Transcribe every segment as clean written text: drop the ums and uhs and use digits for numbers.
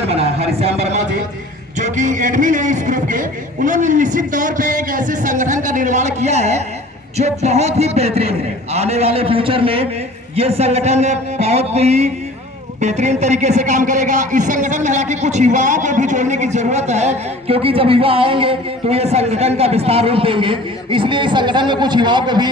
Counsellor बना है हरिश्याम वर्मा जी, जो कि एडमिन है इस ग्रुप के। उन्होंने निश्चित तौर पे एक ऐसे संगठन का निर्माण किया है जो बहुत ही बेहतरीन है। आने वाले फ्यूचर में ये संगठन बहुत ही बेहतरीन तरीके से काम करेगा। इस संगठन में हालांकि कुछ युवाओं को भी जोड़ने की जरूरत है, क्योंकि जब युवा आएंगे तो ये संगठन का विस्तार रूप देंगे। इसलिए इस संगठन में कुछ युवाओं को भी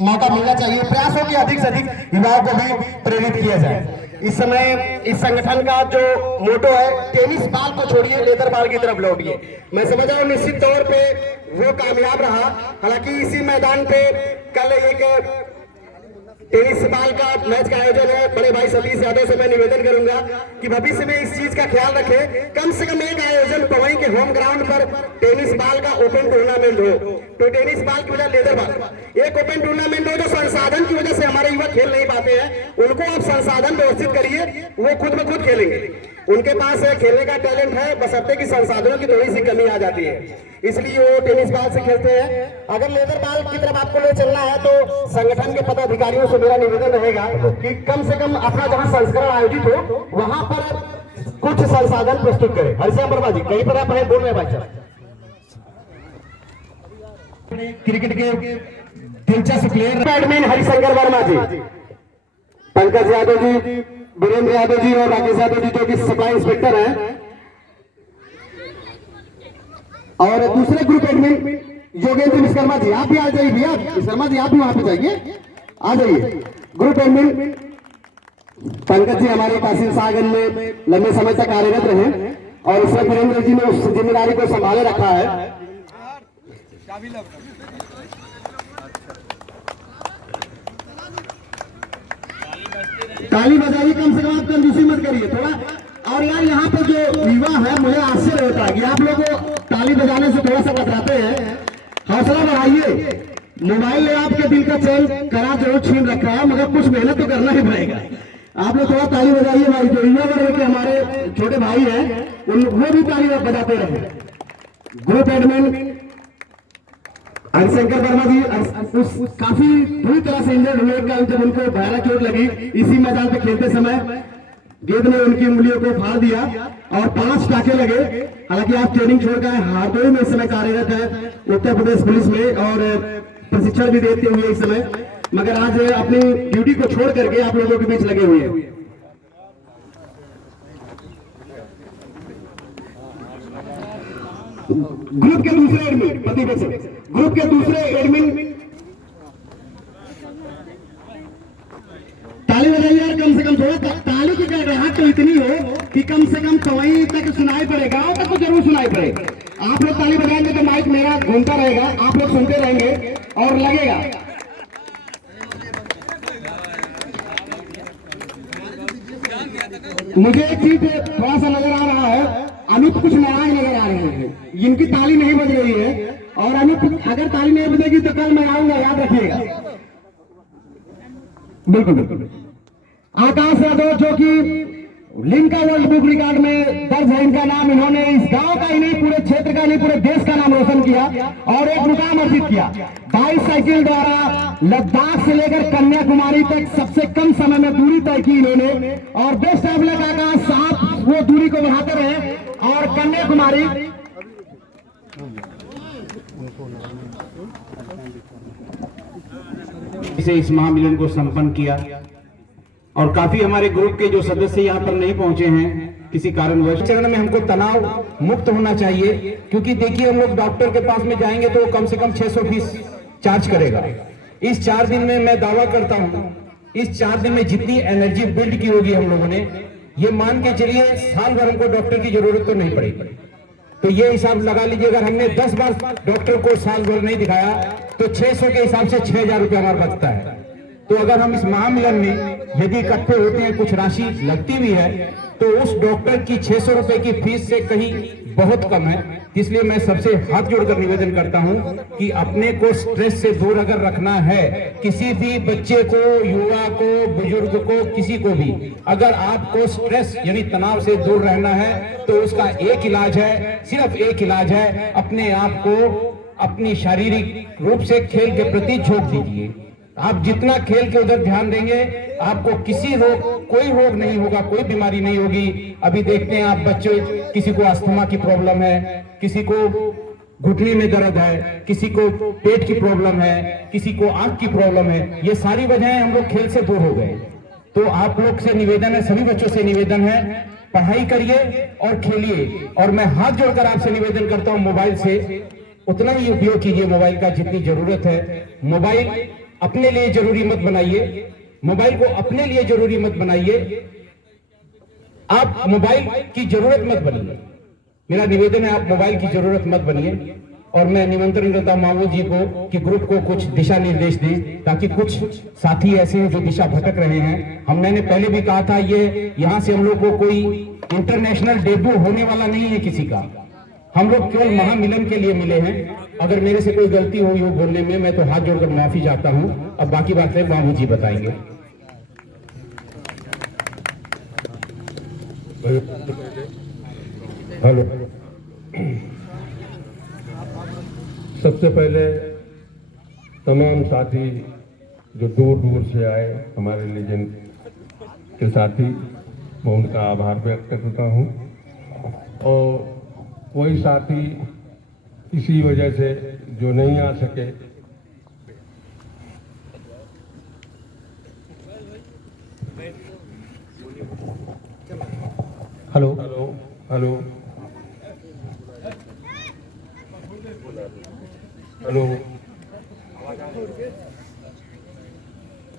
मौका मिलना चाहिए। प्रयास हो कि अधिक से अधिक युवाओं को भी प्रेरित किया जाए। इस समय इस संगठन का जो मोटो है, टेनिस बॉल को छोड़िए, लेदर बॉल की तरफ लौटिए। मैं समझ रहा हूँ निश्चित तौर पे वो कामयाब रहा। हालांकि इसी मैदान पे कल एक टेनिस बॉल का मैच का आयोजन है। बड़े भाई सतीश यादव से मैं निवेदन करूंगा कि भविष्य में इस चीज का ख्याल रखें। कम से कम एक आयोजन पवई के होम ग्राउंड पर टेनिस बॉल का ओपन टूर्नामेंट हो। तो टेनिस बॉल की वजह लेदर बॉल एक ओपन टूर्नामेंट हो। जो संसाधन की वजह से हमारे युवा खेल नहीं पाते हैं, उनको आप संसाधन व्यवस्थित करिए, वो खुद ब खुद खेलेंगे। उनके पास खेलने का टैलेंट है, बशर्ते कि संसाधनों की थोड़ी सी कमी आ जाती है, इसलिए वो टेनिस बॉल से खेलते हैं। अगर लेदर बॉल की तरफ आपको ले चलना है तो संगठन के पदाधिकारियों से मेरा निवेदन रहेगा कि कम से कम अपना जहां संस्करण आयोजित हो वहां पर कुछ संसाधन प्रस्तुत करें। हरिश्याम वर्मा जी, कहीं पर आप बोल रहे हैं भाई साहब? क्रिकेट के दिलचस्प प्लेयर एडमिन हरिशंकर वर्मा जी, पंकज यादव जी, वीरेंद्र यादव जी और राकेश यादव जी जो कि सप्लाई इंस्पेक्टर हैं, और दूसरे ग्रुप एडमिन योगेंद्र विश्वकर्मा जी, आप भी आ जाइए भैया। विश्वकर्मा जी आप भी वहां पे जाइए, आ जाइए। ग्रुप एडमिन पंकज जी हमारे तहसील सागन में लंबे समय तक कार्यरत रहे और उसमें वीरेंद्र जी ने उस जिम्मेदारी को संभाले रखा है। ताली बजाइए, कम से कम आप कंजूसी मत करिए थोड़ा। और यार यहाँ पे जो युवा है, मुझे आश्चर्य होता है कि आप लोग ताली बजाने से थोड़ा सा बचराते हैं। हौसला बढ़ाइए। मोबाइल ने आपके दिल का चैन करा जरूर छीन रखा है, मगर कुछ मेहनत तो करना ही पड़ेगा। आप लोग थोड़ा ताली बजाइए भाई। जो युवा वर्ग के हमारे छोटे भाई हैं वो भी ताली बजाते रहे। ग्रुप एडमिन हरिशंकर वर्मा जी काफी पूरी तरह से इंजर्ड हुए। जब उनको भयानक चोट लगी इसी मैदान पे खेलते समय, गेंद ने उनकी उंगलियों को फाड़ दिया और 5 टाके लगे। हालांकि आप ट्रेनिंग छोड़कर हारदोई में इस समय कार्यरत है उत्तर प्रदेश पुलिस में और प्रशिक्षण भी देते हुए इस समय, मगर आज अपनी ड्यूटी को छोड़ करके आप लोगों के बीच लगे हुए हैं। ग्रुप के दूसरे एडमिन ग्रुप के दूसरे एडमिन ताली बजाइए यार, कम से कम थोड़ा ताली की गड़गड़ाहट तो इतनी हो कि कम से कम सवाई तक सुनाई पड़े, गांव तक तो जरूर सुनाई पड़े। आप लोग ताली बजाएंगे तो माइक मेरा घूमता रहेगा, आप लोग सुनते रहेंगे और लगेगा। मुझे एक चीज थोड़ा सा नजर आ रहा है, अनूप कुछ नाराज नजर आ रहे हैं, इनकी ताली नहीं बज रही है। और अनूप अगर ताली नहीं बजेगी तो कल मैं आऊंगा, याद रखिएगा। बिल्कुल बिल्कुल। आकाश यादव जो कि लिम्का वर्ल्ड बुक रिकॉर्ड में दर्ज है इनका नाम, इन्होंने इस गांव का ही नहीं पूरे क्षेत्र का नहीं पूरे देश का नाम रोशन किया और एक मुकाम अर्जित किया। बाईसाइकिल द्वारा लद्दाख से लेकर कन्याकुमारी तक सबसे कम समय में दूरी तय की इन्होंने और बेस्ट ऑफ लक आकाश, आप वो दूरी को बढ़ाते रहे और कन्याकुमारी से इस महामिलन को संपन्न किया। और काफी हमारे ग्रुप के जो सदस्य यहाँ पर नहीं पहुंचे हैं किसी कारणवश, चरण में हमको तनाव मुक्त होना चाहिए, क्योंकि देखिए हम लोग डॉक्टर के पास में जाएंगे तो कम से कम 600 फीस चार्ज करेगा। इस 4 दिन में मैं दावा करता हूं, इस 4 दिन में जितनी एनर्जी बिल्ड की होगी हम लोगों ने, ये मान के चलिए साल भर हमको डॉक्टर की जरूरत तो नहीं पड़ेगी। तो ये हिसाब लगा लीजिए, अगर हमने 10 बार डॉक्टर को साल भर नहीं दिखाया तो 600 के हिसाब से 6000 रुपया हमारा बचता है। तो अगर हम इस महामिलन में यदि इकट्ठे होते हैं, कुछ राशि लगती भी है, तो उस डॉक्टर की 600 रुपए की फीस से कहीं बहुत कम है। इसलिए मैं सबसे हाथ जोड़कर निवेदन करता हूं कि अपने को स्ट्रेस से दूर अगर रखना है, किसी भी बच्चे को, युवा को, बुजुर्ग को, किसी को भी अगर आपको स्ट्रेस यानी तनाव से दूर रहना है तो उसका एक इलाज है, सिर्फ एक इलाज है, अपने आप को अपनी शारीरिक रूप से खेल के प्रति झोंक दीजिए। आप जितना खेल के उधर ध्यान देंगे आपको कोई रोग नहीं होगा, कोई बीमारी नहीं होगी। अभी देखते हैं आप बच्चे, किसी को अस्थमा की प्रॉब्लम है, किसी को घुटने में दर्द है, किसी को पेट की प्रॉब्लम है, किसी को आंख की प्रॉब्लम है। ये सारी वजहें हम लोग खेल से दूर हो गए। तो आप लोग से निवेदन है, सभी बच्चों से निवेदन है, पढ़ाई करिए और खेलिए। और मैं हाथ जोड़कर आपसे निवेदन करता हूं, मोबाइल से उतना ही उपयोग कीजिए मोबाइल का जितनी जरूरत है। मोबाइल अपने लिए जरूरी मत बनाइए, मोबाइल को अपने लिए जरूरी मत बनाइए, आप मोबाइल की जरूरत मत बनिए। मेरा निवेदन है आप मोबाइल की जरूरत मत बनिए। और मैं निमंत्रण करता हूं मामू जी को कि ग्रुप को कुछ दिशा निर्देश दें, ताकि कुछ साथी ऐसे हैं जो दिशा भटक रहे हैं। हमने पहले भी कहा था, ये यहाँ से हम लोग को कोई इंटरनेशनल डेब्यू होने वाला नहीं है किसी का, हम लोग केवल महामिलन के लिए मिले हैं। अगर मेरे से कोई गलती हुई हो बोलने में, मैं तो हाथ जोड़कर माफी चाहता हूं। अब बाकी बातें बाबू जी बताएंगे। हेलो, सबसे पहले तमाम साथी जो दूर दूर से आए, हमारे लीजेंड के साथी, मैं उनका आभार व्यक्त करता हूं। और वही साथी इसी वजह से जो नहीं आ सके, हेलो हेलो हेलो हेलो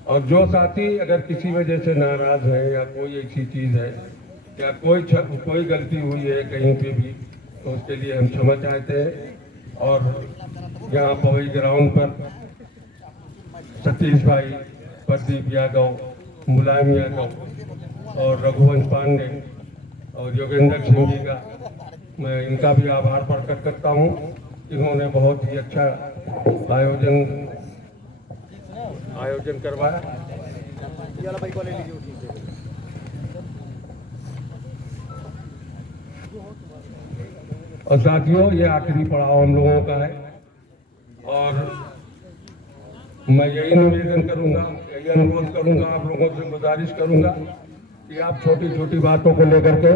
और जो साथी अगर किसी वजह से नाराज है या कोई ऐसी चीज है या कोई गलती हुई है कहीं पे भी, तो उसके लिए हम क्षमा चाहते हैं। और यहाँ पवई ग्राउंड पर सतीश भाई, प्रदीप यादव, मुलायम यादव और रघुवंश पांडे और योगेंद्र सिंह जी का मैं इनका भी आभार प्रकट करता हूँ। इन्होंने बहुत ही अच्छा आयोजन करवाया। और साथियों, ये आखिरी पड़ाव हम लोगों का है और मैं यही निवेदन करूंगा, यही अनुरोध करूंगा, आप लोगों से गुजारिश करूंगा कि आप छोटी छोटी बातों को लेकर के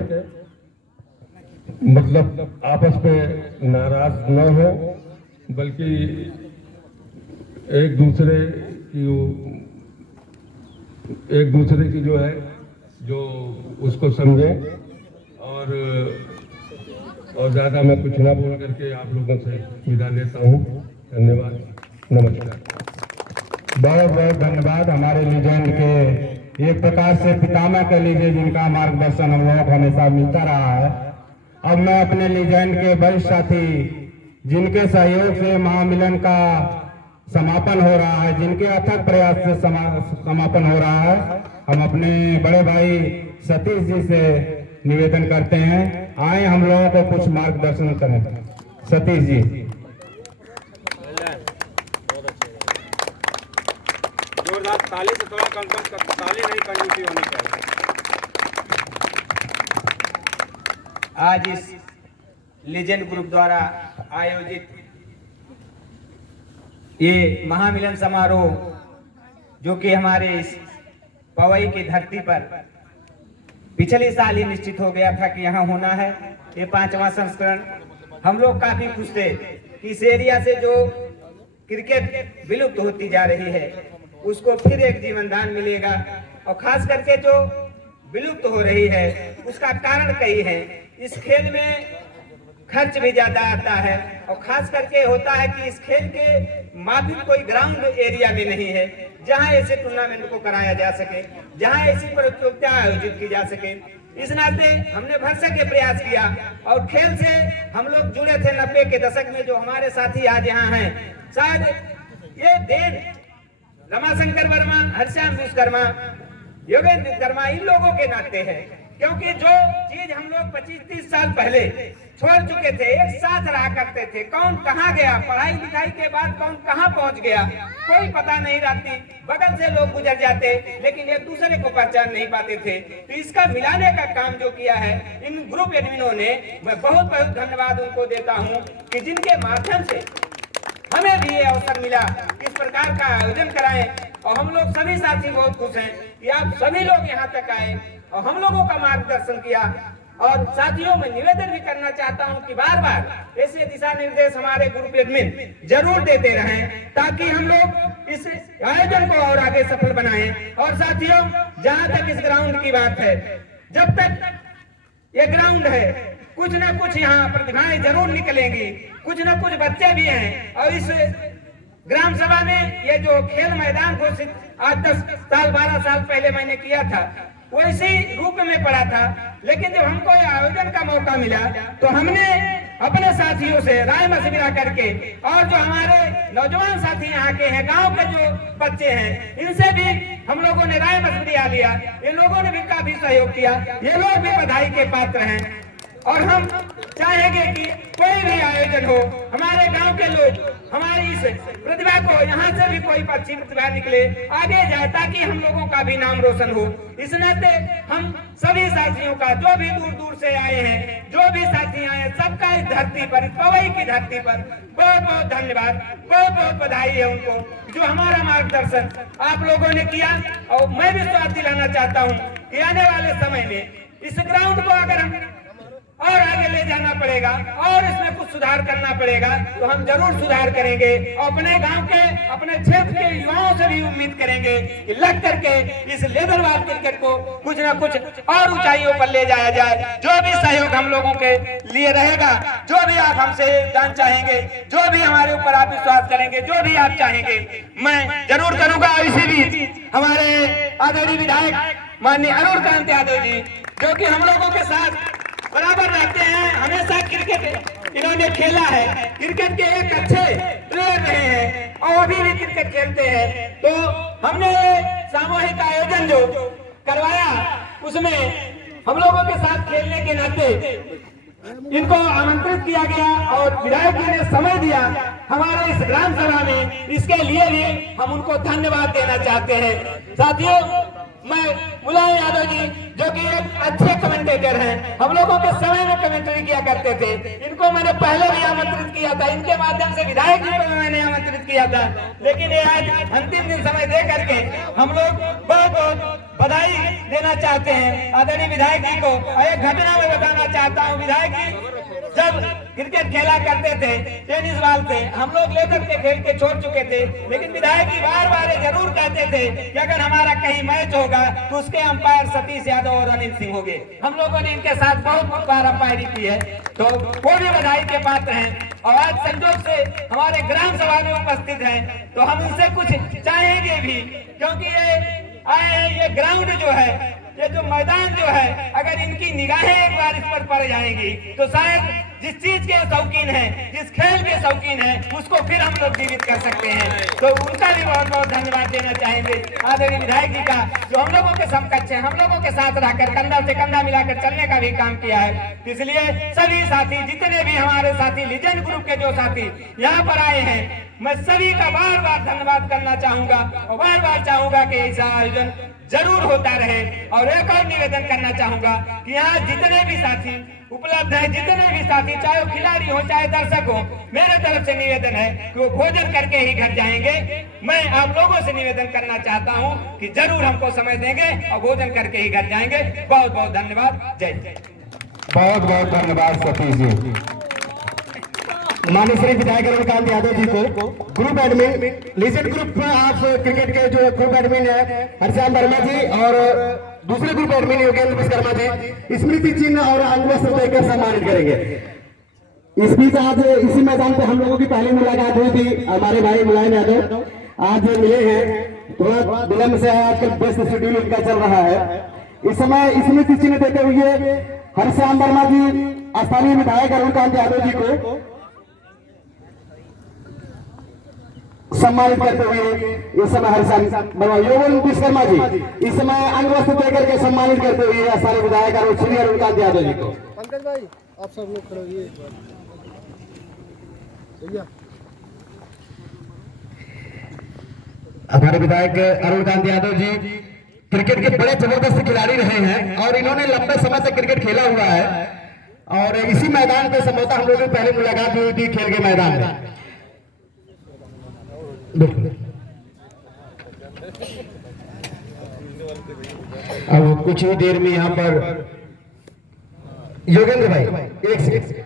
मतलब आपस में नाराज न हो, बल्कि एक दूसरे की जो है जो उसको समझे। और ज़्यादा मैं कुछ ना बोल करके आप लोगों से विदा लेता हूँ। धन्यवाद, नमस्कार। बहुत बहुत धन्यवाद हमारे लीजेंड के, एक प्रकार से पितामह कह लीजिए, जिनका मार्गदर्शन हम लोगों को हमेशा मिलता रहा है। अब मैं अपने लीजेंड के वरिष्ठ साथी, जिनके सहयोग से महामिलन का समापन हो रहा है, जिनके अथक प्रयास से समापन हो रहा है, हम अपने बड़े भाई सतीश जी से निवेदन करते हैं, आए हम लोगों को कुछ मार्गदर्शन करें। सतीश जी। जोरदार ताली से थोड़ा कम ताली नहीं कंजूसी होनी चाहिए। आज इस लीजेंड ग्रुप द्वारा आयोजित ये महामिलन समारोह, जो कि हमारे इस पवई की धरती पर पिछले साल ही निश्चित हो गया था कि यहाँ होना है, ये 5वां संस्करण। हम लोग काफी खुश थे कि इस एरिया से जो क्रिकेट विलुप्त होती जा रही है उसको फिर एक जीवनदान मिलेगा। और खास करके जो विलुप्त हो रही है उसका कारण कई है। इस खेल में खर्च भी ज्यादा आता है और खास करके होता है कि इस खेल के माफिक कोई ग्राउंड एरिया में नहीं है जहां ऐसे टूर्नामेंट को कराया जा सके, जहां ऐसी प्रतियोगिता आयोजित की जा सके। इस नाते हमने भरसक के प्रयास किया और खेल से हम लोग जुड़े थे 90 के दशक में। जो हमारे साथी आज यहाँ हैं, शायद ये देन रमाशंकर वर्मा, हरश्याम विश्वकर्मा, योगेंद्र शर्मा, इन लोगों के नाते है, क्योंकि जो चीज हम लोग 25-30 साल पहले छोड़ चुके थे, एक साथ रहा करते थे, कौन कहाँ गया, पढ़ाई लिखाई के बाद कौन कहाँ पहुंच गया, कोई पता नहीं रहती। बगल से लोग गुजर जाते लेकिन एक दूसरे को पहचान नहीं पाते थे। तो इसका मिलाने का काम जो किया है इन ग्रुप एडमिनों ने, मैं बहुत बहुत धन्यवाद उनको देता हूँ कि जिनके माध्यम से हमें भी ये अवसर मिला इस प्रकार का आयोजन कराएं और हम लोग सभी साथी बहुत खुश हैं कि आप सभी लोग यहाँ तक आए और हम लोगों का मार्गदर्शन किया। और साथियों मैं निवेदन भी करना चाहता हूं कि बार बार ऐसे दिशा निर्देश हमारे ग्रुप एडमिन जरूर देते रहें ताकि हम लोग इस आयोजन को और आगे सफल बनाएं। और साथियों जहां तक इस ग्राउंड की बात है, जब तक ये ग्राउंड है कुछ ना कुछ यहाँ प्रतिभाएं जरूर निकलेंगी, कुछ ना कुछ बच्चे भी हैं। और इस ग्राम सभा में ये जो खेल मैदान घोषित आज 10 साल 12 साल पहले मैंने किया था वो इसी रूप में पड़ा था, लेकिन जब हमको ये आयोजन का मौका मिला तो हमने अपने साथियों से राय मशविरा करके और जो हमारे नौजवान साथी यहाँ के हैं, गांव के जो बच्चे हैं, इनसे भी हम लोगों ने राय मशविरा लिया। ये लोगों ने भी काफी सहयोग किया, ये लोग भी बधाई के पात्र हैं। और हम चाहेंगे कि कोई भी आयोजन हो, हमारे गांव के लोग हमारी इस प्रतिभा को, यहाँ से भी कोई अच्छी प्रतिभा निकले आगे जाए ताकि हम लोगों का भी नाम रोशन हो। इस नाते हम सभी साथियों का, जो भी दूर दूर से आए हैं, जो भी साथी आए हैं, सबका इस धरती पर, इस पवई की धरती पर बहुत बहुत धन्यवाद, बहुत बहुत बधाई है उनको जो हमारा मार्गदर्शन आप लोगों ने किया। और मैं विश्वास दिलाना चाहता हूँ कि आने वाले समय में इस ग्राउंड को अगर हम और आगे ले जाना पड़ेगा और इसमें कुछ सुधार करना पड़ेगा तो हम जरूर सुधार करेंगे। अपने गांव के, अपने क्षेत्र के युवाओं से भी उम्मीद करेंगे कि लग करके इस लेदर बॉल क्रिकेट को कुछ ना कुछ और ऊंचाइयों पर ले जाया जाए। जो भी सहयोग हम लोगों के लिए रहेगा, जो भी आप हमसे दान चाहेंगे, जो भी हमारे ऊपर आप विश्वास करेंगे, जो भी आप चाहेंगे मैं जरूर करूंगा। इसी बीच हमारे आदरणीय विधायक माननीय अरुण कांत यादव जी जो कि हम लोगों के साथ बराबर रहते हैं, हमेशा क्रिकेट इन्होंने खेला है, क्रिकेट के एक अच्छे प्लेयर रहे हैं और अभी भी क्रिकेट खेलते हैं। तो हमने सामूहिक आयोजन जो करवाया उसमें हम लोगों के साथ खेलने के नाते इनको आमंत्रित किया गया और विधायक जी ने समय दिया हमारे इस ग्राम सभा में। इसके लिए भी हम उनको धन्यवाद देना चाहते हैं। साथियों मैं मुलायम यादव जी जो कि एक अच्छे कमेंटेटर हैं, हम लोगों के समय में कमेंट्री किया करते थे, इनको मैंने पहले भी आमंत्रित किया था, इनके माध्यम से विधायक जी को मैंने आमंत्रित किया था, लेकिन ये आज अंतिम दिन समय दे करके हम लोग बहुत बहुत बधाई देना चाहते हैं आदरणीय विधायक जी को। एक घटना में बताना चाहता हूँ, विधायक जी जब क्रिकेट खेला करते थे टेनिस बॉल से, हम लोग लेकर के खेल के छोड़ चुके थे, लेकिन विधायक जी बार बार जरूर कहते थे कि अगर हमारा कहीं मैच होगा तो उसके अंपायर सतीश यादव और अनिल सिंह होंगे। हम लोगों ने इनके साथ बहुत बार अंपायरी की है, तो वो भी बधाई के पात्र हैं। और आज संजोग से हमारे ग्राम सभा में उपस्थित हैं तो हम उनसे कुछ चाहेंगे भी, क्योंकि ये ग्राउंड जो है, ये जो मैदान जो है, अगर इनकी निगाहें एक बार इस पर पड़ जाएंगी तो शायद जिस चीज के शौकीन है, जिस खेल के शौकीन है, उसको फिर हम लोग जीवित कर सकते हैं। तो उनका भी बहुत बहुत धन्यवाद देना चाहेंगे आदरणीय विधायक जी का, जो हम लोगों के समकक्ष है, हम लोगों के साथ रहकर कंधा से कंधा मिलाकर चलने का भी काम किया है। इसलिए सभी साथी, जितने भी हमारे साथी लीजेंड ग्रुप के जो साथी यहाँ पर आए हैं, मैं सभी का बार बार धन्यवाद करना चाहूंगा और बार बार चाहूंगा कि ऐसा आयोजन जरूर होता रहे। और एक और निवेदन करना चाहूंगा कि यहाँ जितने भी साथी उपलब्ध हैं, जितने भी साथी, चाहे वो खिलाड़ी हो चाहे दर्शक हो, मेरे तरफ से निवेदन है कि वो भोजन करके ही घर जाएंगे। मैं आप लोगों से निवेदन करना चाहता हूं कि जरूर हमको समय देंगे और भोजन करके ही घर जाएंगे। बहुत बहुत धन्यवाद। जय जय। बहुत बहुत धन्यवाद सतीश जी। माननीय श्री विधायक अरुण कांत यादव जी को group admin legend group of cricket के जो ग्रुप एडमिन है हरश्याम वर्मा जी और दूसरे ग्रुप एडमिन योगेंद्र विश्वकर्मा जी स्मृति चिन्ह और अंगवस्त्र देकर सम्मानित करेंगे। इस बीच आज इसी मैदान पे हम लोगों की पहली मुलाकात हुई थी, हमारे भाई मुलायम यादव आज मिले हैं, थोड़ा विलंब से आजकल व्यस्त शेड्यूल इनका चल रहा है। इस समय स्मृति चिन्ह देते हुए हरश्याम वर्मा जी स्थानीय विधायक अरुण कांत यादव जी को सम्मानित करते हुए इस समय हरश्याम वर्मा योगेंद्र विश्वकर्मा जी इस समय अंगवस्त्र देकर के सम्मानित करते हुए स्थानीय विधायक अरुण कांत यादव जी को। पंकज भाई आप सब लोग खड़े होइए भैया। हमारे विधायक अरुण कांत यादव जी क्रिकेट के बड़े जबरदस्त खिलाड़ी रहे हैं और इन्होंने लंबे समय से क्रिकेट खेला हुआ है और इसी मैदान पे संभवतः हम लोगों की पहली मुलाकात हुई थी खेल के मैदान में। बिल्कुल। अब कुछ ही देर में यहाँ पर योगेंद्र भाई एक सेकंड,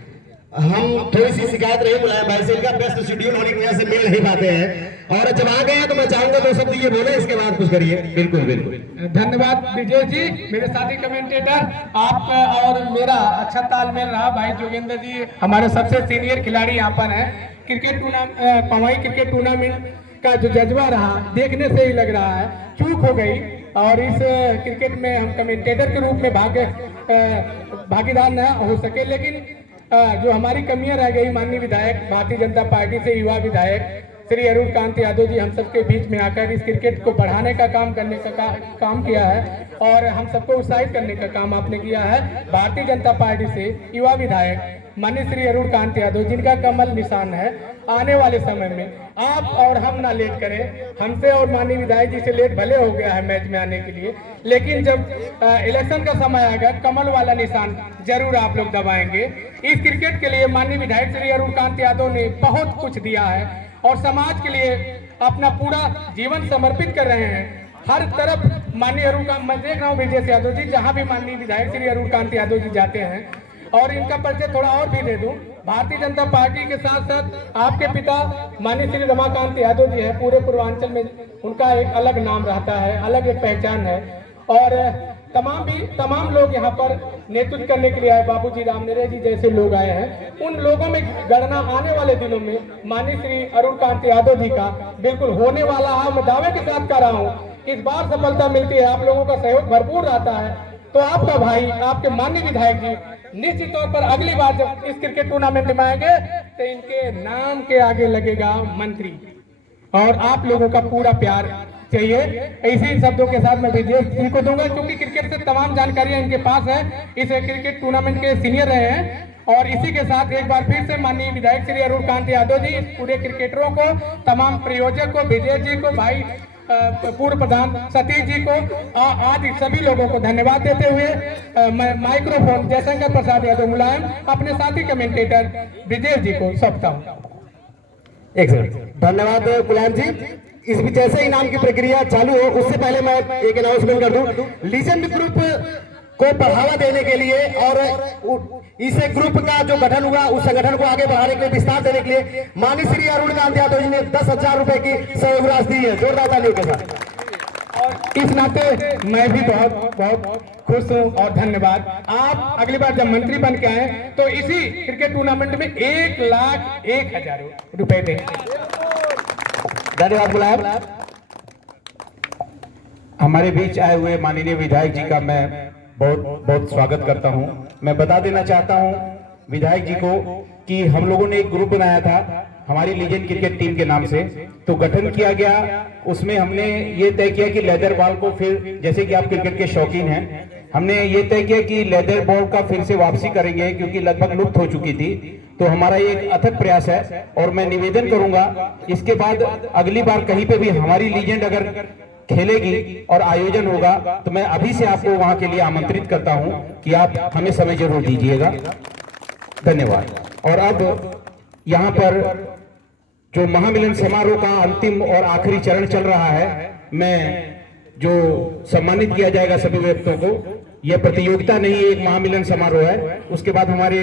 हम थोड़ी सी शिकायत रही मुलायम भाई से, इनका व्यस्त शेड्यूल होने की वजह से मिल नहीं पाते हैं, और जब आ गए तो मैं चाहूंगा दो शब्द ये बोले, इसके बाद कुछ करिए। बिल्कुल बिल्कुल। धन्यवाद विजय जी, मेरे साथी कमेंटेटर। आप और मेरा अच्छा तालमेल रहा। भाई जोगेंद्र जी हमारे सबसे सीनियर खिलाड़ी यहाँ पर हैं। Cricket tournament, Powai cricket tournament का जो जज्बा रहा, देखने से ही लग रहा है चूक हो गई, और इस क्रिकेट में हम कमेंटेटर के रूप में भागीदार न हो सके, लेकिन जो हमारी कमियां रह गई, माननीय विधायक भारतीय जनता पार्टी से युवा विधायक श्री अरुण कांत यादव जी हम सबके बीच में आकर इस क्रिकेट को बढ़ाने का काम करने का काम किया है, और हम सबको उत्साहित करने का काम आपने किया है। भारतीय जनता पार्टी से युवा विधायक माननीय श्री अरुण कांत यादव, जिनका कमल निशान है, आने वाले समय में आप और हम ना लेट करें। हमसे और माननीय विधायक जी से लेट भले हो गया है मैच में आने के लिए, लेकिन जब इलेक्शन का समय आएगा, कमल वाला निशान जरूर आप लोग दबाएंगे। इस क्रिकेट के लिए माननीय विधायक श्री अरुण कांत यादव ने बहुत कुछ दिया है, और समाज के लिए अपना पूरा जीवन समर्पित कर रहे हैं। हर तरफ माननीय अरुण कांत, मैं देख रहा हूँ विजय यादव जी, जहाँ भी माननीय विधायक श्री अरुण कांत यादव जी जाते हैं। और इनका परिचय थोड़ा और भी दे दूं, भारतीय जनता पार्टी के साथ साथ आपके पिता माननीय श्री रमाकांत यादव जी हैं, पूरे पूर्वांचल में उनका एक अलग नाम रहता है, अलग एक पहचान है, और तमाम लोग यहाँ पर नेतृत्व करने के लिए आए। बाबूजी रामनेरे जी जैसे लोग आए हैं, उन लोगों में गणना आने वाले दिनों में माननीय श्री अरुण कांत यादव जी का बिल्कुल होने वाला है। मैं दावे के साथ कह रहा हूँ, इस बार सफलता मिलती है, आप लोगों का सहयोग भरपूर रहता है, तो आपका भाई, आपके माननीय विधायक जी निश्चित तौर पर अगली बार जब इस क्रिकेट टूर्नामेंट में आएंगे तो इनके नाम के आगे लगेगा मंत्री, और आप लोगों का पूरा प्यार चाहिए। इसी शब्दों के साथ मैं विजय जी को दूंगा, क्योंकि क्रिकेट से तमाम जानकारियां इनके पास है, इस क्रिकेट टूर्नामेंट के सीनियर रहे हैं। और इसी के साथ एक बार फिर से माननीय विधायक श्री अरुण कांत यादव जी, इस पूरे क्रिकेटरों को, तमाम प्रयोजक को, विजय जी को, भाई पूर्व प्रधान सतीश जी को, आदि सभी लोगों को धन्यवाद देते हुए मैं माइक्रोफोन जयशंकर प्रसाद यादव मुलायम अपने साथी कमेंटेटर विजय जी को सौंपता हूँ। एक सेकंड, धन्यवाद मुलायम जी। इस जैसे इनाम की प्रक्रिया चालू हो, उससे पहले मैं एक अनाउंसमेंट कर दूं। लीजेंड ग्रुप को बढ़ावा देने के लिए और इस ग्रुप का जो गठन हुआ, उस संगठन को आगे बढ़ाने के लिए, विस्तार देने के लिए माननीय श्री अरुण कांत यादव जी ने 10,000 रुपए की सहयोग राशि दी है। जोरदार तालियों के साथ। और इस नाते मैं भी बहुत बहुत खुश हूँ और धन्यवाद। आप अगली बार जब मंत्री बन के आए तो इसी क्रिकेट टूर्नामेंट में 1,01,000 रुपए दें। धन्यवाद मुलायम। हमारे बीच आए हुए माननीय विधायक जी का मैं बहुत बहुत स्वागत करता हूं। मैं बता देना चाहता हूं विधायक जी को कि हम लोगों ने एक ग्रुप बनाया था हमारी लीजेंड क्रिकेट टीम के नाम से, तो गठन किया गया। उसमें हमने ये तय किया कि लेदर बॉल को फिर, जैसे कि आप क्रिकेट के शौकीन हैं, हमने ये तय किया कि लेदर बॉल का फिर से वापसी करेंगे, क्योंकि लगभग लुप्त हो चुकी थी। तो हमारा ये एक अथक प्रयास है, और मैं निवेदन करूंगा इसके बाद अगली बार कहीं पे भी हमारी लीजेंड अगर खेलेगी और आयोजन होगा तो मैं अभी से आपको वहां के लिए आमंत्रित करता हूं कि आप हमें समय जरूर दीजिएगा। धन्यवाद। और अब यहाँ पर जो महामिलन समारोह का अंतिम और आखिरी चरण चल रहा है, मैं जो सम्मानित किया जाएगा सभी व्यक्तियों को, यह प्रतियोगिता नहीं, एक महामिलन समारोह है। उसके बाद हमारे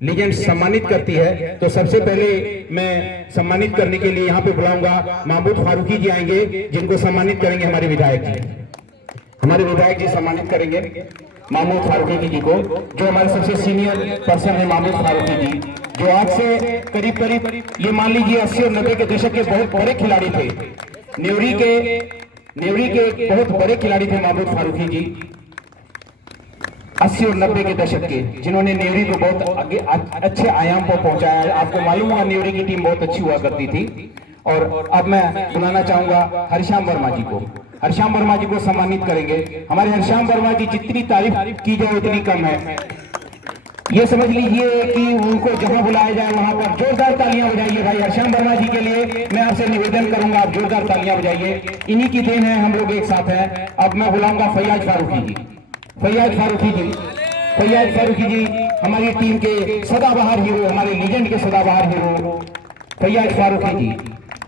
लीजेंड सम्मानित करती है। तो सबसे पहले मैं सम्मानित करने के लिए यहाँ पे बुलाऊंगा महमूद फारूकी जी आएंगे, जिनको सम्मानित करेंगे हमारे विधायक जी। हमारे विधायक जी सम्मानित करेंगे महमूद फारूकी जी को, जो हमारे सबसे सीनियर पर्सन है। महमूद फारूकी जी जो आज से करीब करीब ये मान लीजिए 80 और 90 के दशक के बहुत बड़े खिलाड़ी थे। नेवरी के बहुत बड़े खिलाड़ी थे महमूद फारूकी जी, 80 और 90 के दशक के, जिन्होंने नेवरी को बहुत आगे अच्छे आयाम पर पहुंचाया है। आपको मालूम होगा नेवरी की टीम बहुत अच्छी हुआ करती थी। और अब मैं बुलाना चाहूंगा हरिश्याम वर्मा जी को। हरिश्याम वर्मा जी को सम्मानित करेंगे। हमारे हरिश्याम वर्मा जी जितनी तारीफ की जाए उतनी कम है। ये समझ लीजिए कि उनको जहां बुलाया जाए वहां पर जोरदार तालियां बजाइए। भाई हरिश्याम वर्मा जी के लिए मैं आपसे निवेदन करूंगा, आप जोरदार तालियां बजाइए। इन्हीं की देन है, हम लोग एक साथ हैं। अब मैं बुलाऊंगा फैयाज फारूकी जी। फैयाज फारूकी जी हमारी टीम के सदाबहार हीरो, हमारे लीजेंड के सदाबहार हीरो फैयाज फारूकी जी।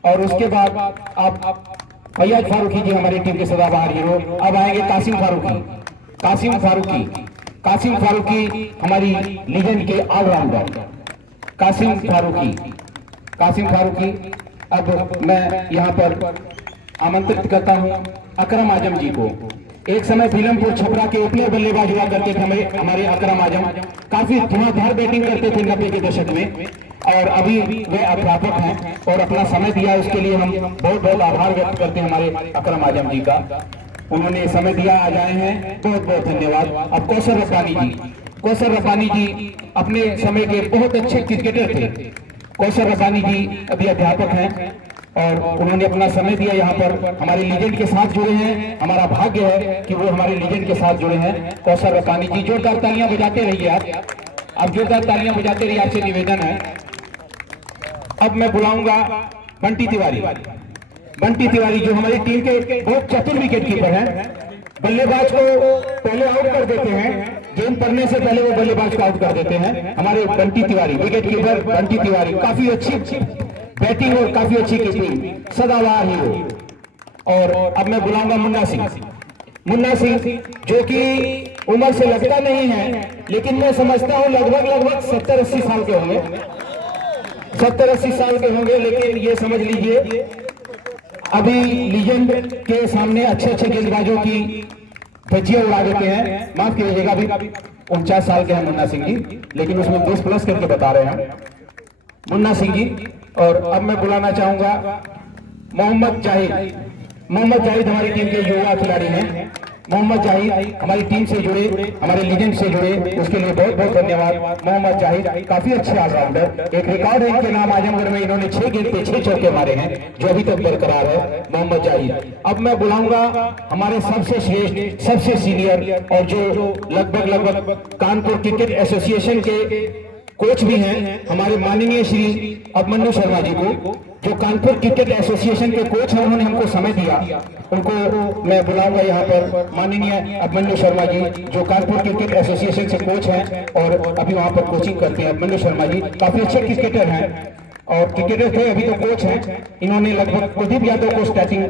और उसके बाद आप फैयाज फारूकी जी हमारी टीम के सदाबहार हीरो। अब आएंगे कासिम फारूकी। कासिम फारूकी हमारी लीजेंड के ऑलराउंडर कासिम फारूकी। अब मैं यहाँ पर आमंत्रित करता हूँ अकरम आजम जी को। एक समय बिलमपुर छपरा के ओपनर बल्लेबाज हुआ करते थे हमारे अकरम आजम, काफी धुआंधार बैटिंग करते थे 90 के दशक में, और अभी वे अध्यापक हैं और अपना समय दिया, उसके लिए हम बहुत बहुत आभार व्यक्त करते हैं हमारे अकरम आजम जी का। उन्होंने समय दिया, आ जाए हैं, बहुत बहुत धन्यवाद। अब कौसर रब्बानी जी अपने समय के बहुत अच्छे क्रिकेटर थे। कौसर रब्बानी जी अभी अध्यापक हैं और उन्होंने अपना समय दिया, यहाँ पर हमारे लीजेंड के साथ जुड़े हैं। हमारा भाग्य है कि वो हमारे लीजेंड के साथ जुड़े हैं। कौसर रब्बानी जी, जोरदार तालियां बजाते रहिए आप जोरदार तालियां बजाते रहिए, आपसे निवेदन है। अब मैं बुलाऊंगा बंटी तिवारी जो हमारी टीम के बहुत चतुर विकेट कीपर हैं। बल्लेबाज को पहले आउट कर देते हैं, गेंद पड़ने से पहले वो बल्लेबाज को आउट कर देते हैं। हमारे बंटी तिवारी, विकेट कीपर बंटी तिवारी, काफी अच्छी बैटिंग और काफी अच्छी कीपिंग, सदाबहार हीरो। और अब मैं बुलाऊंगा मुन्ना सिंह जो कि उम्र से लगता नहीं है, लेकिन मैं समझता हूं लगभग 70-80 साल के होंगे, 70-80 साल के होंगे। लेकिन ये समझ लीजिए अभी लीजेंड के सामने अच्छे गेंदबाजों की धज्जियां उड़ा देते हैं। माफ कीजिएगा, अभी 49 साल के हैं मुन्ना सिंह जी, लेकिन उसमें 20 प्लस करके बता रहे हैं मुन्ना सिंह जी। और अब मैं बुलाना चाहूंगा मोहम्मद जाहिद हमारी टीम के युवा खिलाड़ी हैं। मोहम्मद जाहिद हमारी टीम से जुड़े, हमारे लीजेंड से जुड़े, उसके लिए बहुत बहुत धन्यवाद। मोहम्मद जाहिद काफी अच्छे ऑलराउंडर, एक रिकॉर्ड है इनके नाम, आजमगढ़ में इन्होंने 6 गेंद पे 6 चौके मारे हैं, जो अभी तक बरकरार है, मोहम्मद जाहिद। अब मैं बुलाऊंगा हमारे सबसे श्रेष्ठ, सबसे सीनियर और जो लगभग कानपुर क्रिकेट एसोसिएशन के कोच भी हैं, हमारे माननीय श्री अभिमन्यु शर्मा जी को, जो कानपुर क्रिकेट एसोसिएशन के कोच हैं। उन्होंने हमको समय दिया, उनको मैं बुलाऊंगा यहाँ पर, माननीय अभिमन्यु शर्मा जी जो कानपुर क्रिकेट एसोसिएशन से कोच हैं और अभी वहाँ पर कोचिंग करते हैं। अभिमन्यु शर्मा जी काफी अच्छे क्रिकेटर हैं और क्रिकेटर थे, अभी तो कोच हैं। इन्होंने लगभग कुलदीप यादव को स्टार्टिंग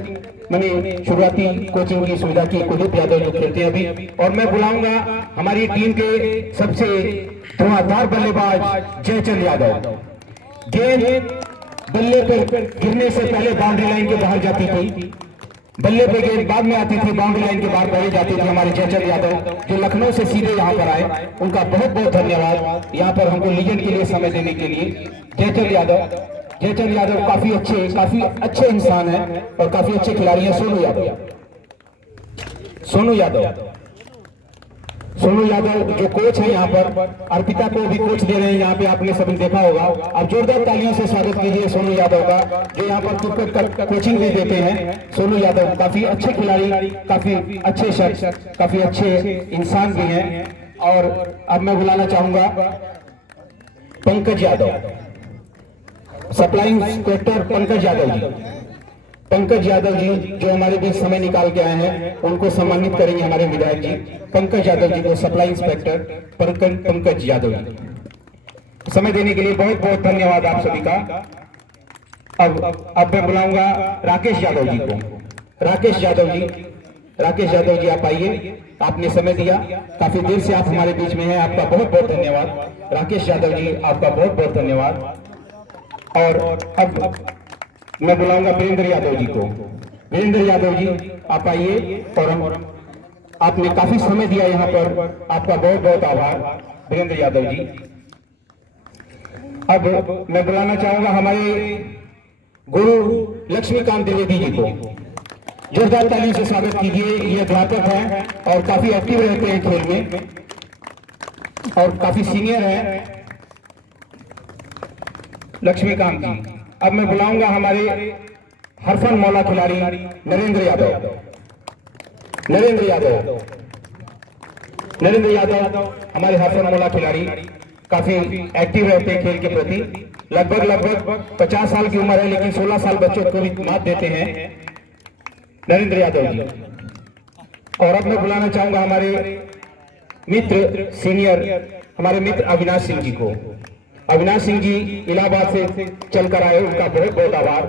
मैंने शुरुआती कोचिंग की सुविधा की, कुलदीप यादव जो खेलते हैं अभी। और मैं बुलाऊंगा हमारी टीम के सबसे धुआंधार बल्लेबाज जयचंद यादव। गेंद बल्ले पर गिरने से पहले बाउंड्री लाइन के बाहर जाती थी, बल्ले पे गेंद बाद में आती थी, बाउंड्री लाइन के बाहर पहले जाती थी। हमारे जयचंद यादव जो लखनऊ से सीधे यहाँ पर आए, उनका बहुत बहुत धन्यवाद यहाँ पर हमको लीजेंड के लिए समय देने के लिए। जयचंद यादव काफी अच्छे इंसान हैं और काफी अच्छे खिलाड़ी हैं। सोनू यादव जो कोच है यहाँ पर, अर्पिता को भी कोच दे रहे हैं यहाँ पे, आपने सभी देखा होगा। आप जोरदार तालियों से स्वागत कीजिए सोनू यादव का, जो यहाँ पर क्रिकेट का कोचिंग भी देते हैं। सोनू यादव काफी अच्छे खिलाड़ी, काफी अच्छे शख्स, काफी अच्छे इंसान भी हैं। और अब मैं बुलाना चाहूंगा पंकज यादव, सप्लाइंग इंस्पेक्टर पंकज यादव जी जो हमारे बीच समय निकाल के आए हैं, उनको सम्मानित करेंगे हमारे विधायक जी। पंकज यादव जी को सप्लाई इंस्पेक्टर पंकज यादव जी, समय देने के लिए बहुत बहुत धन्यवाद आप सभी का। अब मैं बुलाऊंगा राकेश यादव जी को। राकेश यादव जी आप आइए, आपने समय दिया, काफी देर से आप हमारे बीच में हैं, आपका बहुत बहुत धन्यवाद। राकेश यादव जी आपका बहुत बहुत धन्यवाद। और अब मैं बुलाऊंगा वीरेंद्र यादव जी को। वीरेंद्र यादव जी आप आइए, और आपने काफी समय दिया यहाँ पर, आपका बहुत बहुत आभार वीरेंद्र यादव जी। अब मैं बुलाना चाहूंगा हमारे गुरु लक्ष्मीकांत द्विवेदी जी को। जोरदार तालियों से स्वागत कीजिए। ये अध्यापक हैं और काफी एक्टिव रहते हैं खेल में और काफी सीनियर हैं लक्ष्मीकांत जी। अब मैं बुलाऊंगा हमारे हरफन मौला खिलाड़ी नरेंद्र यादव हमारे हरफन मौला खिलाड़ी, काफी एक्टिव रहते हैं खेल के प्रति। लगभग 50 साल की उम्र है, लेकिन 16 साल बच्चों को भी मात देते हैं नरेंद्र यादव जी। और अब मैं बुलाना चाहूंगा हमारे मित्र सीनियर, हमारे मित्र अविनाश सिंह जी को। अविनाश सिंह जी इलाहाबाद से चलकर आए, उनका बहुत बहुत आभार।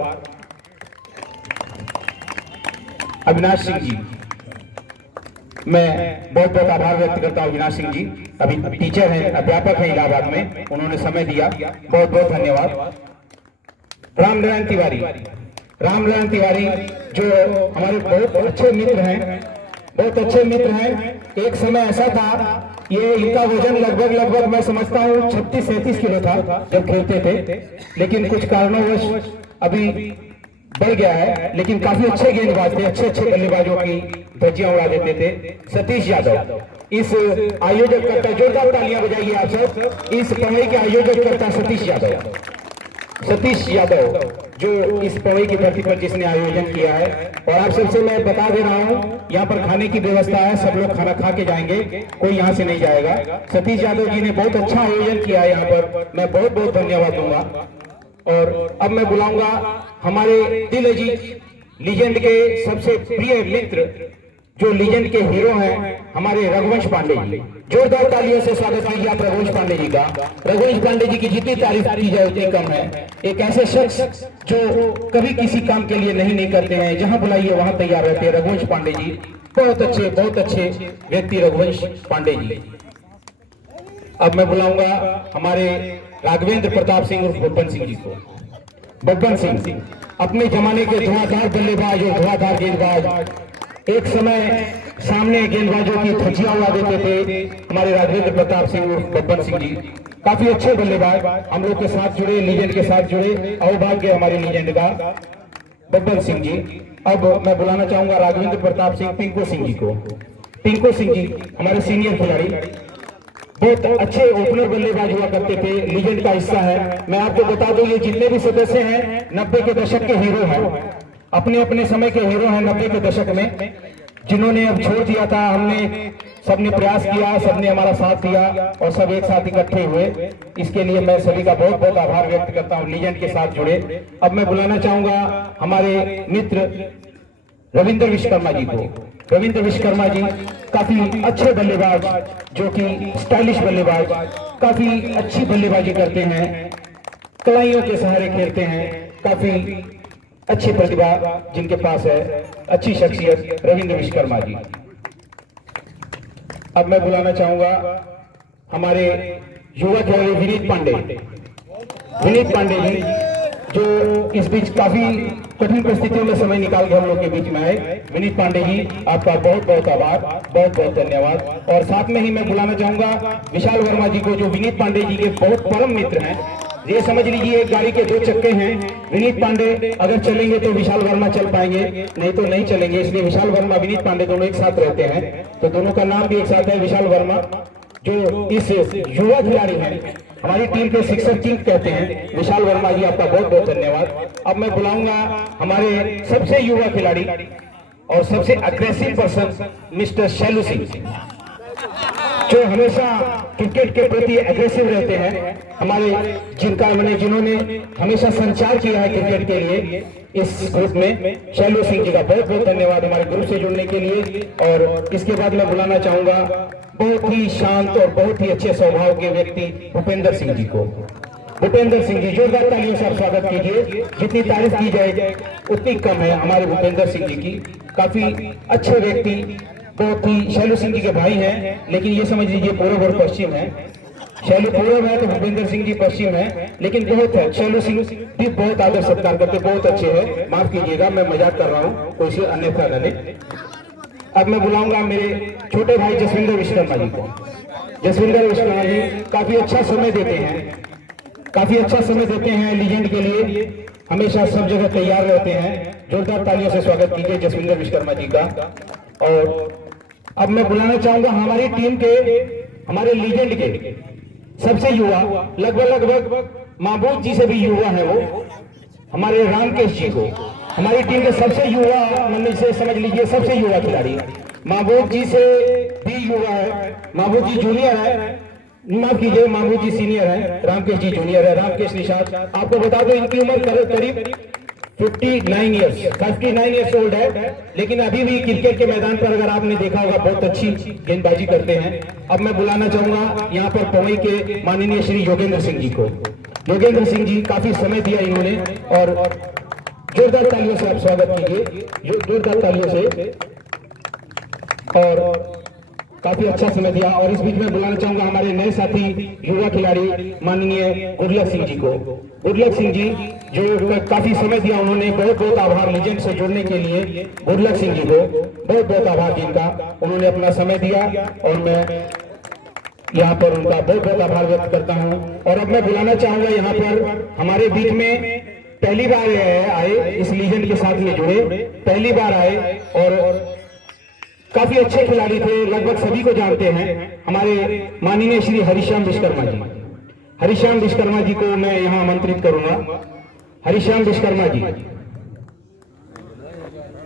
अविनाश सिंह जी, मैं बहुत बहुत आभार व्यक्त करता हूँ अविनाश सिंह जी, अभी टीचर हैं, अध्यापक हैं इलाहाबाद में, उन्होंने समय दिया, बहुत बहुत धन्यवाद। रामनारायण तिवारी, रामनारायण तिवारी जो हमारे बहुत अच्छे मित्र हैं, बहुत अच्छे मित्र हैं। एक समय ऐसा था, ये इनका वजन लगभग मैं समझता हूँ 36-37 किलो था जब खेलते थे, लेकिन कुछ कारणोंवश अभी बढ़ गया है, लेकिन काफी अच्छे गेंदबाज थे, अच्छे अच्छे बल्लेबाजों की धज्जियां उड़ा देते थे। सतीश यादव, इस आयोजक करता, जोरदार तालियां बजाइए आप सब, इस पढ़ाई के आयोजक करता सतीश यादव, सतीश यादव जो इस पवई की धरती पर जिसने आयोजन किया है। और आप सबसे मैं बता दे रहा हूँ, यहाँ पर खाने की व्यवस्था है, सब लोग खाना खा के जाएंगे, कोई यहाँ से नहीं जाएगा। सतीश यादव जी ने बहुत अच्छा आयोजन किया है यहाँ पर, मैं बहुत बहुत धन्यवाद दूंगा। और अब मैं बुलाऊंगा हमारे दिल अजीज लीजेंड के सबसे प्रिय मित्र, जो लीजेंड के हीरो हैं, हमारे रघुवंश पांडे जी। जोरदार तालियों से स्वागत कीजिए आप रघुवंश पांडे जी का। रघुवंश पांडे जी की जितनी तारीफ की जाए उतनी कम है। एक ऐसे शख्स जो कभी किसी काम के लिए नहीं करते हैं, जहां बुलाइए वहां तैयार रहते हैं। रघुवंश पांडे जी बहुत अच्छे व्यक्ति, रघुवंश पांडे जी। अब मैं बुलाऊंगा हमारे राघवेंद्र प्रताप सिंह उर्फ बब्बन सिंह जी को। बब्बन सिंह अपने जमाने के धुआंधार बल्लेबाज और धुआंधार गेंदबाज, एक समय सामने गेंदबाजों की धज्जियां उड़ा देते थे। हमारे राघवेंद्र प्रताप सिंह उर्फ बब्बन सिंह जी काफी अच्छे बल्लेबाज, हम लोग के साथ जुड़े, लीजेंड के साथ जुड़े, अवभाग्य हमारे लीजेंड का बब्बन सिंह जी। अब मैं बुलाना चाहूंगा राघवेंद्र प्रताप सिंह पिंकू सिंह जी को। पिंकू सिंह जी हमारे सीनियर खिलाड़ी, बहुत अच्छे ओपनर बल्लेबाज हुआ करते थे, लीजेंड का हिस्सा है। मैं आपको बता दूं, ये जितने भी सदस्य हैं 90 के दशक के हीरो हैं, अपने अपने समय के हीरो हैं 90 के दशक में, जिन्होंने अब छोड़ दिया था। हमने सबने प्रयास किया, सबने हमारा साथ दिया और सब एक साथ इकट्ठे हुए। इसके लिए मैं सभी का बहुत बहुत आभार व्यक्त करता हूँ, लीजेंड के साथ जुड़े। अब मैं बुलाना चाहूंगा हमारे मित्र रविंद्र विश्वकर्मा जी को। रविंद्र विश्वकर्मा जी काफी अच्छे बल्लेबाज, जो कि स्टाइलिश बल्लेबाज, काफी अच्छी बल्लेबाजी करते हैं, कलाइयों के सहारे खेलते हैं, काफी अच्छी प्रतिभा जिनके पास है, अच्छी शख्सियत रविंद्र विश्वकर्मा जी। अब मैं बुलाना चाहूंगा हमारे युवा खिलाड़ी विनीत पांडे। विनीत पांडे जी जो इस बीच काफी कठिन परिस्थितियों में समय निकाल के हम लोग के बीच में आए। विनीत पांडे जी आपका बहुत बहुत आभार, बहुत बहुत धन्यवाद। और साथ में ही मैं बुलाना चाहूंगा विशाल वर्मा जी को, जो विनीत पांडे जी के बहुत परम मित्र हैं। ये समझ लीजिए एक गाड़ी के दो चक्के हैं, विनीत पांडे अगर चलेंगे तो विशाल वर्मा चल पाएंगे, नहीं तो नहीं चलेंगे। इसलिए विशाल वर्मा विनीत पांडे दोनों एक साथ रहते हैं, तो दोनों का नाम भी एक साथ है विशाल वर्मा, जो इस युवा खिलाड़ी हैं, हमारी टीम के शिक्षक जी कहते हैं। विशाल वर्मा जी आपका बहुत बहुत धन्यवाद। अब मैं बुलाऊंगा हमारे सबसे युवा खिलाड़ी और सबसे aggressive person mister Shailu Singh, जो हमेशा क्रिकेट के प्रति एग्रेसिव रहते हैं, हमारे जिन्होंने हमेशा संचार किया है क्रिकेट के लिए इस ग्रुप में। शैलू सिंह जी का बहुत बहुत धन्यवाद हमारे ग्रुप से जुड़ने के लिए। और इसके बाद मैं बुलाना चाहूंगा बहुत ही शांत और बहुत ही अच्छे स्वभाव के व्यक्ति भूपेंद्र सिंह जी को। भूपेंद्र सिंह जी जोरदार तालियों से आप स्वागत कीजिए, जितनी तारीफ की जाए उतनी कम है हमारे भूपेंद्र सिंह जी की। काफी अच्छे व्यक्ति, बहुत ही, शैलू सिंह जी के भाई हैं, लेकिन ये समझ लीजिए पूर्व और पश्चिम है। शैलू पूर्व है तो भूपेंद्र सिंह जी पश्चिम है, लेकिन बहुत है। शैलू सिंह भी बहुत आदर सत्कार करते, बहुत अच्छे हैं। माफ कीजिएगा, मैं मजाक कर रहा हूँ, कोई से अन्यथा न ले। अब मैं बुलाऊंगा मेरे छोटे भाई जसविंदर विश्वकर्मा जी को। जसविंदर विश्वकर्मा जी काफी अच्छा समय देते हैं, काफी अच्छा समय देते हैं लीजेंड के लिए, हमेशा सब जगह तैयार रहते हैं। जोरदार तालियों से स्वागत कीजिए जसविंदर विश्वकर्मा जी का। और अब मैं बुलाना चाहूंगा हमारी टीम के, हमारे लीजेंड के सबसे युवा, लगभग महबूब जी से भी युवा है वो, हमारे रामकेश जी को। हमारी टीम के सबसे युवा, मतलब से समझ लीजिए सबसे युवा खिलाड़ी, महबूब जी से भी युवा है। महबूब जी जूनियर है, माफ कीजिए, महबूब जी सीनियर है, रामकेश जी जूनियर है। रामकेश निषाद, आपको बता दो इनकी उम्र करीब 59 ईयर्स ओल्ड है, लेकिन अभी भी क्रिकेट के मैदान पर अगर आपने देखा होगा बहुत अच्छी गेंदबाजी करते हैं। अब मैं बुलाना चाहूंगा यहाँ पर पवई के माननीय श्री योगेंद्र सिंह जी को। योगेंद्र सिंह जी काफी समय दिया इन्होंने और जोरदार तालियों से आप स्वागत कीजिए, जोरदार तालियों से। और काफी अच्छा समय दिया। और इस बीच में बुलाना चाहूंगा हमारे नए साथी युवा खिलाड़ी माननीय गुरलक सिंह जी को। गुरलक सिंह जी जो काफी समय दिया, उन्होंने बहुत बहुत आभार लीजेंड से जुड़ने के लिए। गुरलक सिंह जी को बहुत बहुत आभार जिनका, उन्होंने अपना समय दिया और मैं यहाँ पर उनका बहुत बहुत आभार व्यक्त करता हूँ। और अब मैं बुलाना चाहूंगा यहाँ पर हमारे बीच में पहली बार आए, इस लीजेंड के साथ में जुड़े, पहली बार आए और काफी अच्छे खिलाड़ी थे, लगभग सभी को जानते हैं, हमारे माननीय श्री हरिश्याम विश्वकर्मा जी। हरिश्याम विश्वकर्मा जी को मैं यहाँ आमंत्रित करूंगा। हरिश्याम विश्वकर्मा जी,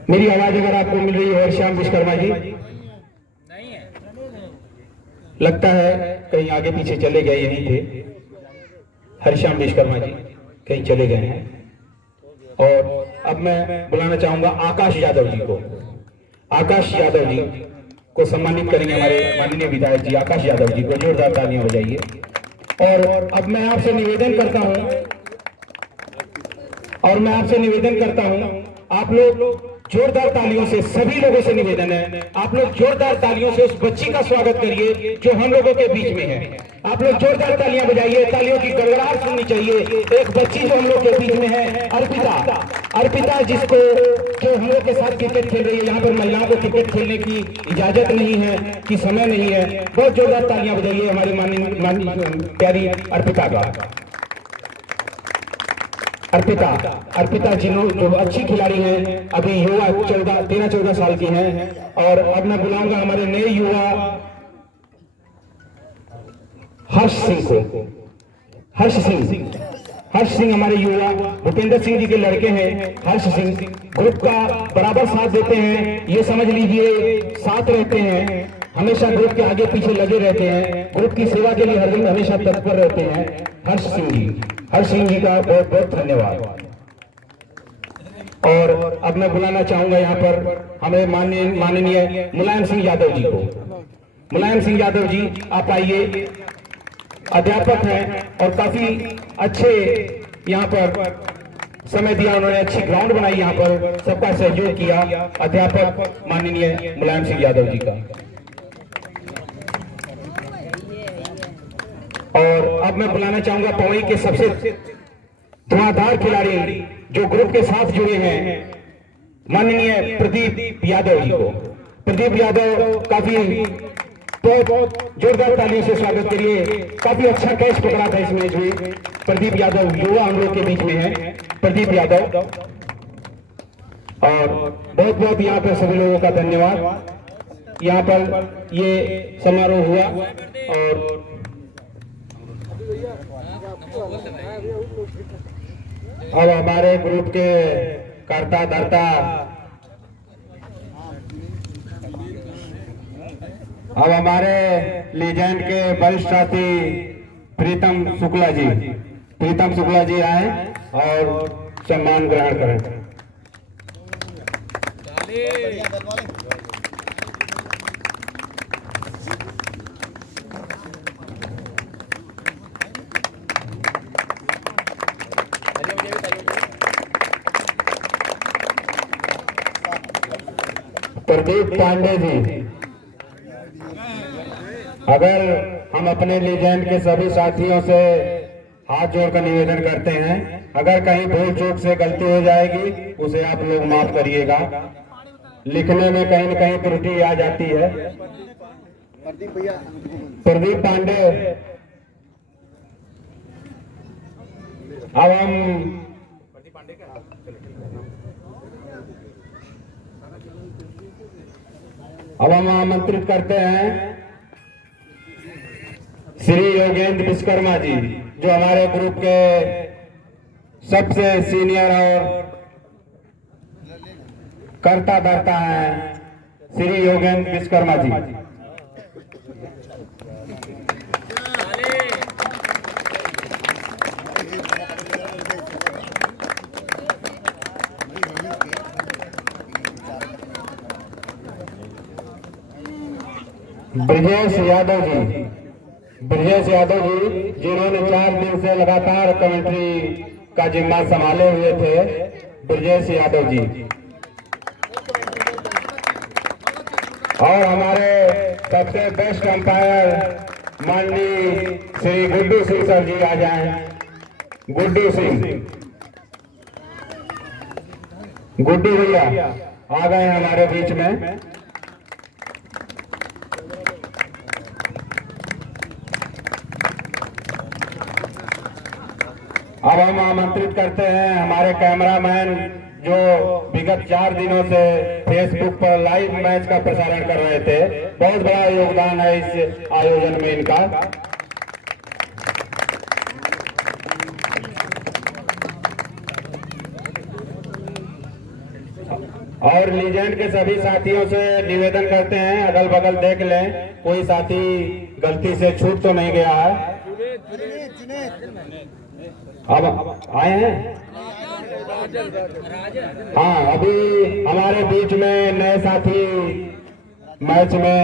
मेरी आवाज अगर आपको मिल रही है हरिश्याम विश्वकर्मा जी? लगता है कहीं आगे पीछे चले गए, यहीं थे हरिश्याम विश्वकर्मा जी, कहीं चले गए हैं। और अब मैं बुलाना चाहूंगा आकाश यादव जी को। आकाश यादव जी को सम्मानित करेंगे हमारे माननीय विधायक जी आकाश यादव जी को, जोरदार तालियां हो जाइए। और अब मैं आपसे निवेदन करता हूं, आप लोग जोरदार तालियों से, सभी लोगों से निवेदन है, आप लोग जोरदार तालियों से उस बच्ची का स्वागत करिए जो हम लोगों के बीच में है। आप लोग जोरदार तालियां बजाइए, तालियों की गड़गड़ाहट सुननी चाहिए। एक बच्ची जो हम लोग के बीच में है, अर्पिता जिसको, जो हम लोग के साथ क्रिकेट खेल रही है। यहाँ पर महिलाओं को क्रिकेट खेलने की इजाजत नहीं है, कि समय नहीं है। बहुत जोरदार तालियां बजाइए हमारी माननीय प्यारी अर्पिता का। अर्पिता जो अच्छी खिलाड़ी हैं, अभी युवा 13-14 साल की हैं। और अब मैं बुलाऊंगा हमारे नए युवा हर्ष सिंह हमारे युवा भूपेंद्र सिंह जी के लड़के हैं। हर्ष सिंह ग्रुप का बराबर साथ देते हैं, ये समझ लीजिए साथ रहते हैं, हमेशा ग्रुप के आगे पीछे लगे रहते हैं, ग्रुप की सेवा के लिए हर दिन हमेशा तत्पर रहते हैं। हर्ष सिंह जी का बहुत बहुत धन्यवाद। और अब मैं बुलाना चाहूंगा यहाँ पर हमें माननीय मुलायम सिंह यादव जी को। मुलायम सिंह यादव जी आप आइए, अध्यापक हैं और काफी अच्छे यहाँ पर समय दिया उन्होंने, अच्छी ग्राउंड बनाई, यहाँ पर सबका सहयोग किया। अध्यापक माननीय मुलायम सिंह यादव जी का। और अब मैं बुलाना चाहूंगा पवई के सबसे धुआंधार खिलाड़ी जो ग्रुप के साथ जुड़े हैं, माननीय प्रदीप यादव जी को। प्रदीप यादव काफी बहुत जोरदार तालियों से स्वागत करिए। काफी अच्छा कैच पकड़ा था इस मैच में। प्रदीप यादव युवा हम लोग के बीच में है, प्रदीप यादव। और बहुत बहुत यहाँ पर सभी लोगों का धन्यवाद। यहाँ पर ये समारोह हुआ और अब हमारे ग्रुप के करता धरता अब हमारे लीजेंड के वरिष्ठ साथी प्रीतम शुक्ला जी आए और सम्मान ग्रहण करें। प्रदीप पांडे जी, अगर हम अपने लीजेंड के सभी साथियों से हाथ जोड़कर निवेदन करते हैं, अगर कहीं भूल चूक से गलती हो जाएगी उसे आप लोग माफ करिएगा। लिखने में कहीं न कहीं त्रुटि आ जाती है। प्रदीप पांडे, अब हम आमंत्रित करते हैं श्री योगेंद्र विश्वकर्मा जी, जो हमारे ग्रुप के सबसे सीनियर और करता धरता है, श्री योगेंद्र विश्वकर्मा जी। ब्रजेश यादव जी जिन्होंने 4 दिन से लगातार कमेंट्री का जिम्मा संभाले हुए थे, ब्रजेश यादव जी और हमारे सबसे बेस्ट अंपायर माननीय श्री गुड्डू सिंह सर जी आ जाएं। गुड्डू सिंह, गुड्डू भैया आ गए हैं हमारे बीच में। अब हम आमंत्रित करते हैं हमारे कैमरामैन जो विगत 4 दिनों से फेसबुक पर लाइव मैच का प्रसारण कर रहे थे। बहुत बड़ा योगदान है इस आयोजन में इनका। और लीजेंड के सभी साथियों से निवेदन करते हैं अगल बगल देख लें, कोई साथी गलती से छूट तो नहीं गया है। अब आए हैं। हाँ, अभी हमारे बीच में नए साथी मैच में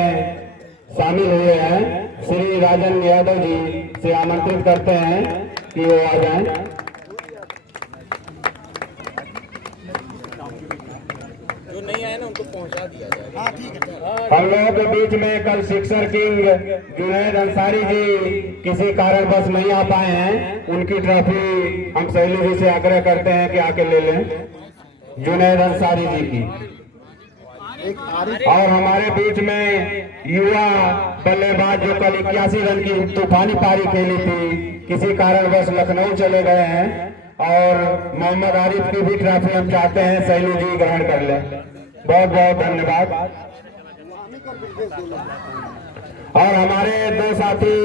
शामिल हुए हैं। श्री राजन यादव जी से आमंत्रित करते हैं कि वो आ जाएं। हम लोगों के बीच में कल सिक्सर किंग जुनैद अंसारी जी किसी कारणवश नहीं आ पाए हैं। उनकी ट्रॉफी हम सहेली जी से आग्रह करते हैं कि आके ले लें, जुनैद अंसारी जी की। और हमारे बीच में युवा बल्लेबाज जो कल 81 रन की तूफानी पारी खेली थी, किसी कारणवश लखनऊ चले गए हैं। और मोहम्मद आरिफ की भी ट्रॉफी हम चाहते हैं सहेली जी ग्रहण कर लें। बहुत बहुत धन्यवाद। और हमारे 2 साथी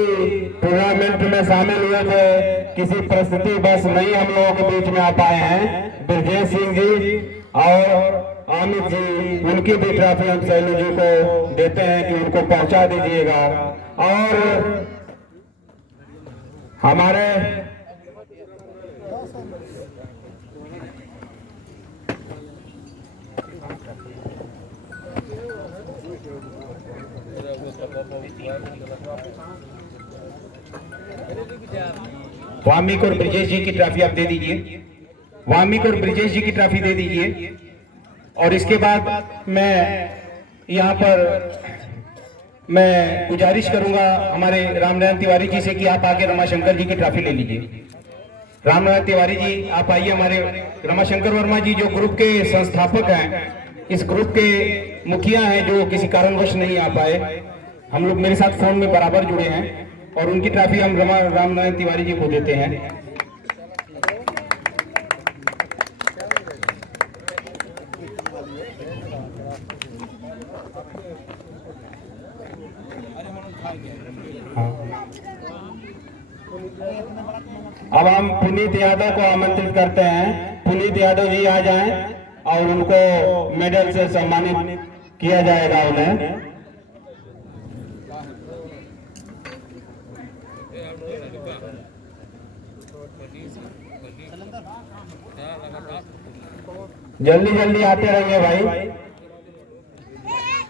टूर्नामेंट में शामिल हुए थे, किसी परिस्थिति बस नहीं हम लोगों के बीच में आ पाए हैं। ब्रजेश सिंह जी और अमित जी, उनकी भी ट्रॉफी हम सहेली जी को देते हैं कि उनको पहुंचा दीजिएगा। और हमारे वामिक और ब्रजेश जी की ट्रॉफी आप दे दीजिए। वामिक और ब्रजेश जी की ट्रॉफी दे दीजिए। और इसके बाद मैं यहाँ पर गुजारिश करूंगा हमारे रामनारायण तिवारी जी से कि आप आगे रमाशंकर जी की ट्रॉफी ले लीजिए। रामनारायण तिवारी जी आप आइए। हमारे रमाशंकर वर्मा जी जो ग्रुप के संस्थापक हैं, इस ग्रुप के मुखिया हैं, जो किसी कारणवश नहीं आ पाए। हम लोग मेरे साथ फोन में बराबर जुड़े हैं और उनकी ट्रॉफी हम रामनारायण तिवारी जी को देते हैं। अब हम पुनीत यादव को आमंत्रित करते हैं। पुनीत यादव जी आ जाएं और उनको मेडल से सम्मानित किया जाएगा उन्हें। जल्दी जल्दी आते रहिए भाई।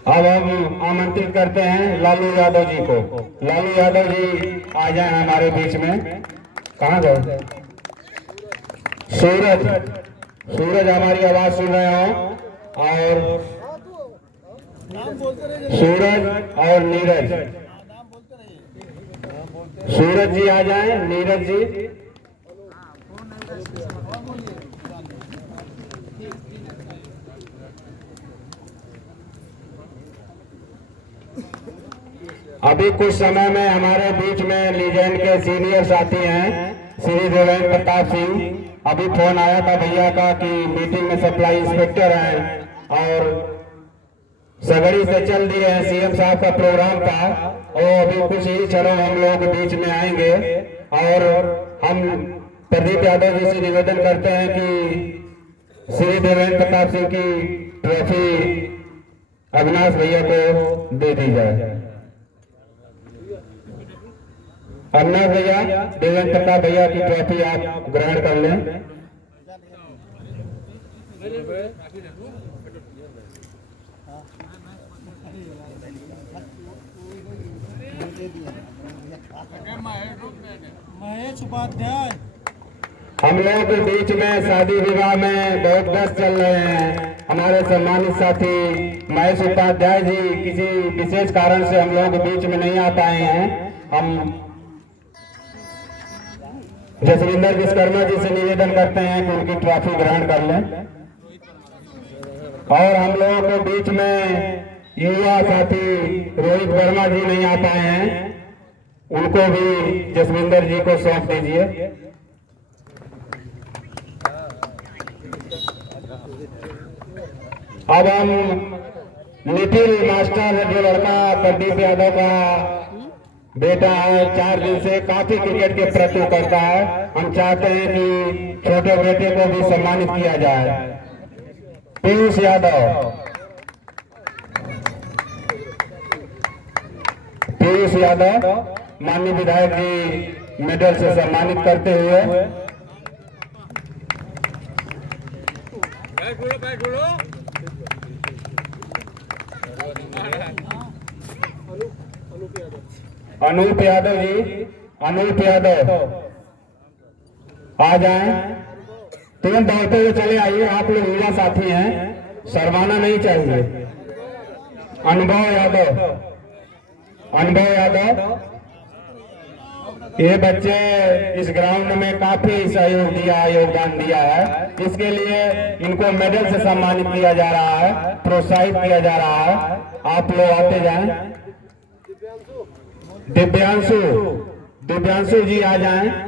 अब हम आमंत्रित करते हैं लालू यादव जी को। लालू यादव जी आ जाए हमारे बीच में। कहाँ गए? सूरज, सूरज हमारी आवाज सुन रहे हो? और सूरज और नीरज, सूरज जी आ जाएं। नीरज जी, अभी कुछ समय में हमारे बीच में लीजेंड के सीनियर साथी हैं श्री देवेंद्र प्रताप सिंह। अभी फोन आया था भैया का कि मीटिंग में सप्लाई इंस्पेक्टर हैं और सगड़ी से चल दिए हैं। सीएम साहब का प्रोग्राम था और अभी कुछ ही क्षणों हम लोग के बीच में आएंगे। और हम प्रदीप यादव जी से निवेदन करते हैं कि श्री देवेंद्र प्रताप सिंह की ट्रॉफी अविनाश भैया को दे दी जाए। अविनाश भैया, देवेंद्र प्रताप भैया की ट्रॉफी आप ग्रहण कर लें। महेश उपाध्याय, हम लोगों के बीच में शादी विवाह में बहुत व्यस्त चल रहे हैं। हमारे सम्मानित साथी महेश उपाध्याय जी किसी विशेष कारण से हम लोगों के बीच में नहीं आ पाए हैं। हम जसविंदर विश्वकर्मा जी से निवेदन करते हैं कि उनकी ट्रॉफी ग्रहण कर लें। और हम लोगों के बीच में युवा साथी रोहित वर्मा जी नहीं आ पाए हैं, उनको भी जसविंदर जी को सौंप दीजिए। अब हम निखिल मास्टर जो लड़का प्रदीप यादव का बेटा है, 4 दिन से काफी क्रिकेट के प्रति करता है। हम चाहते हैं कि छोटे बेटे को भी सम्मानित किया जाए। पीयूष यादव, पीयूष यादव माननीय विधायक जी मेडल से सम्मानित करते हुए अनूप यादव जी, अनूप यादव आ जाएं। तुरंत दौड़ते हुए चले आइए, आप लोग युवा साथी हैं, शर्माना नहीं चाहिए। अनुभव यादव, अनुभव यादव, ये बच्चे इस ग्राउंड में काफी सहयोग दिया, योगदान दिया है। इसके लिए इनको मेडल से सम्मानित किया जा रहा है, प्रोत्साहित किया जा रहा है। आप लोग आते जाएं। दिव्यांशु, दिव्यांशु जी आ जाएं।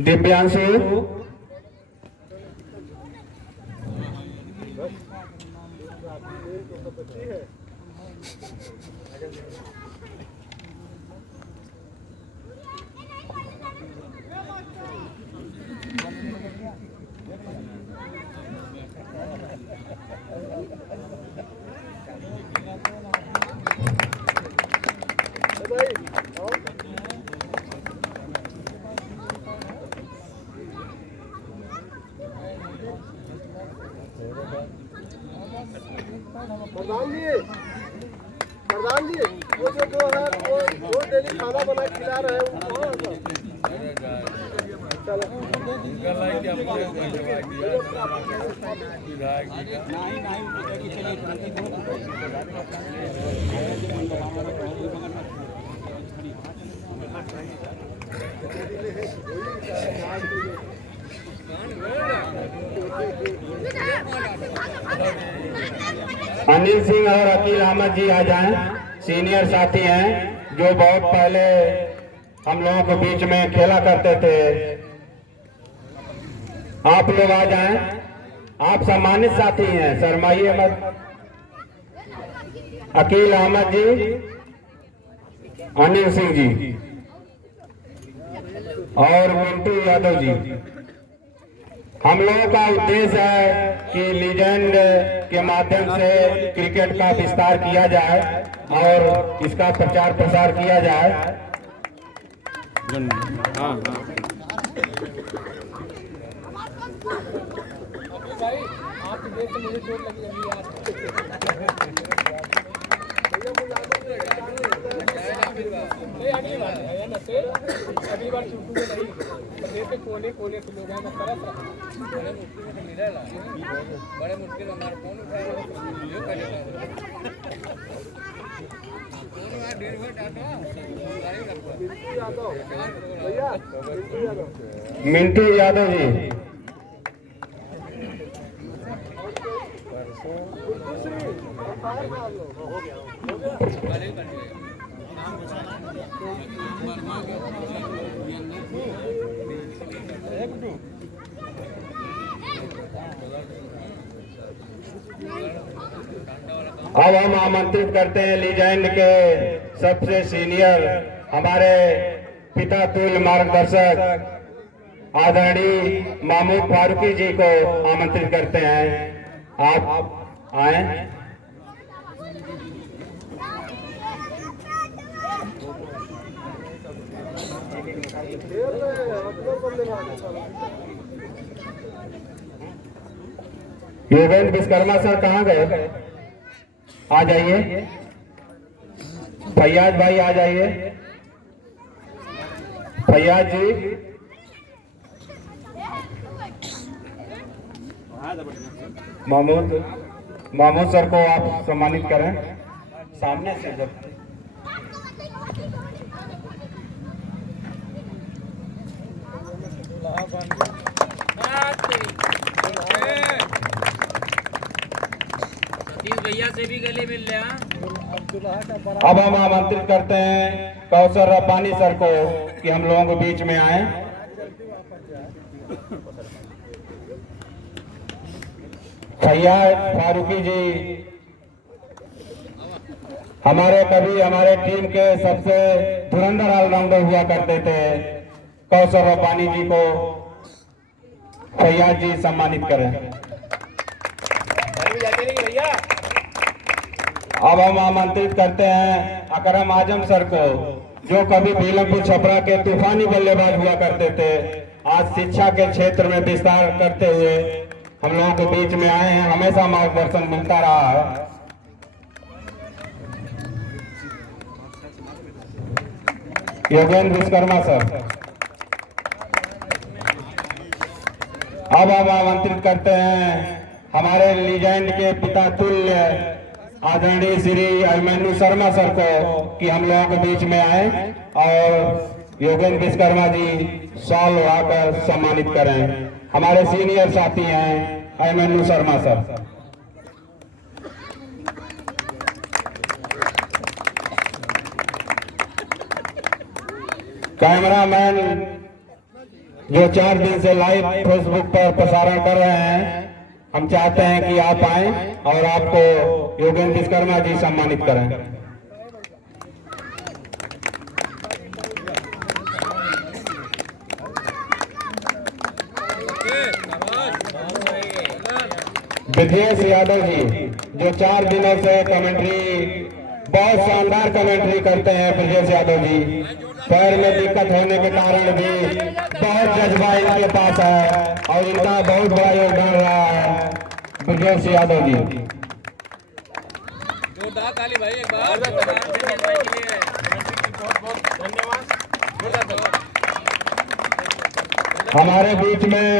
दिव्यांशु, प्रधान जी वो जो है वो डेली खाना बना के खिला रहे हैं उनको। अनिल सिंह और अकील अहमद जी आ जाएं। सीनियर साथी हैं जो बहुत पहले हम लोगों के बीच में खेला करते थे। आप लोग आ जाएं, आप सम्मानित साथी हैं, शर्माइए मत। अकील अहमद जी, अनिल सिंह जी और मिंटू यादव जी। हम लोगों का उद्देश्य है कि लीजेंड के माध्यम से क्रिकेट का विस्तार किया जाए और इसका प्रचार प्रसार किया जाए। भाई आपकी देख के मुझे चोट लगी अभी यार। नहीं अगली बार है ना से अगली बार छूटूंगा नहीं। प्रदेश के कोने कोने से लोग हैं ना तरह बड़े मुश्किल हमारा फोन उठाया मिंटू यादव जी, अब हम आमंत्रित करते हैं लीजेंड के सबसे सीनियर हमारे पिता तुल्य मार्गदर्शक आदरणीय महमूद फारूकी जी को आमंत्रित करते हैं। आप आए। योगेंद्र विश्वकर्मा सर कहाँ गए? आ जाइए। फैयाज भाई आ जाइए। फैयाज जी, महमूद सर को आप सम्मानित करें सामने से। जब भैया से भी गले मिल लिया। अब हम आमंत्रित करते हैं कौसर रब्बानी सर को कि हम लोगों के बीच में आए। फैयाज फारूकी जी हमारे टीम के सबसे धुरंधर ऑलराउंडर हुआ करते थे। कौसर रब्बानी जी को फैयाज जी सम्मानित करें। अब हम आमंत्रित करते हैं अकरम आजम सर को, जो कभी बेलमपुर छपरा के तूफानी बल्लेबाज हुआ करते थे, आज शिक्षा के क्षेत्र में विस्तार करते हुए हम लोगों के बीच में आए हैं। हमेशा मार्गदर्शन मिलता रहा है। योगेंद्र विश्वकर्मा सर। अब हम आमंत्रित करते हैं हमारे लीजेंड के पिता तुल्य आदरणीय श्री अभिमन्यु शर्मा सर को कि हम लोगों के बीच में आए और योगेंद्र विश्वकर्मा जी शॉल उड़ाकर सम्मानित करें। हमारे सीनियर साथी हैं अभिमन्यु शर्मा सर। कैमरामैन जो 4 दिन से लाइव फेसबुक पर प्रसारण कर रहे हैं, हम चाहते हैं कि आप आएं और आपको योगेंद्र विश्वकर्मा जी सम्मानित करें। ब्रजेश यादव जी जो 4 दिनों से कमेंट्री, बहुत शानदार कमेंट्री करते हैं। ब्रजेश यादव जी पैर में दिक्कत होने के कारण भी बहुत जज्बा इनके पास है और इनका बहुत बड़ा योगदान रहा है। ब्रजेश यादव जी, जोरदार ताली भाई एक बार भाई के लिए। बहुत धन्यवाद। हमारे बीच में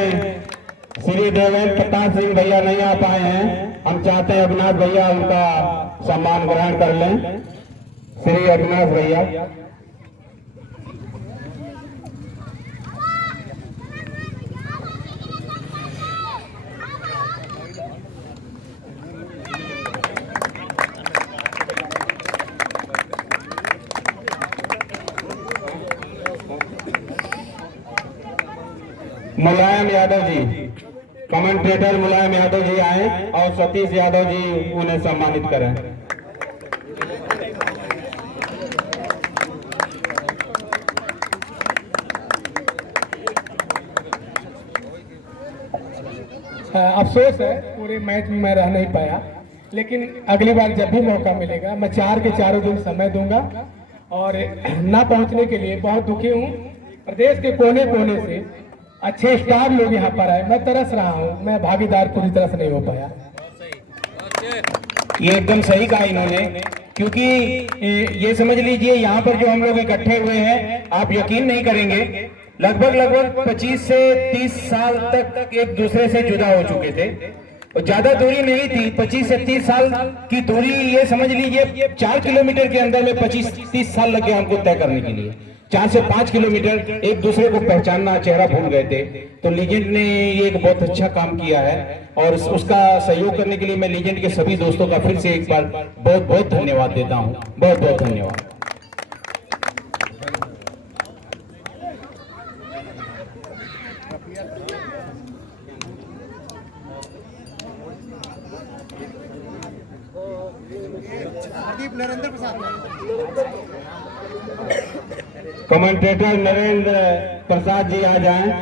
श्री देवेंद्र प्रताप सिंह भैया नहीं आ पाए हैं। हम चाहते हैं अविनाश भैया उनका सम्मान ग्रहण कर लें। श्री अविनाश भैया। मुलायम यादव जी, कमेंटेटर मुलायम यादव जी आए और सतीश यादव जी उन्हें सम्मानित करें। अफसोस है पूरे मैच में मैं रह नहीं पाया, लेकिन अगली बार जब भी मौका मिलेगा मैं 4 के चारों दिन समय दूंगा। और ना पहुंचने के लिए बहुत दुखी हूं। प्रदेश के कोने कोने से अच्छे स्टार लोग यहाँ पर आए, मैं तरस रहा हूँ, मैं भागीदार पूरी तरह से नहीं हो पाया। ये एकदम सही कहा इन्होंने, क्योंकि ये समझ लीजिए यहाँ पर जो हम लोग इकट्ठे हुए हैं, आप यकीन नहीं करेंगे, लगभग 25 से 30 साल तक एक दूसरे से जुदा हो चुके थे और ज्यादा दूरी नहीं थी। 25 से 30 साल की दूरी, ये समझ लीजिए 4 किलोमीटर के अंदर में 25-30 साल लगे हमको तय करने के लिए। 4 से 5 किलोमीटर एक दूसरे को पहचानना, चेहरा भूल गए थे। तो लीजेंड ने ये एक बहुत अच्छा काम किया है और उसका सहयोग करने के लिए मैं लीजेंड के सभी दोस्तों का फिर से एक बार बहुत बहुत धन्यवाद देता हूँ। बहुत बहुत धन्यवाद। नरेंद्र प्रसाद, कमेंटेटर नरेंद्र प्रसाद जी आ जाएं।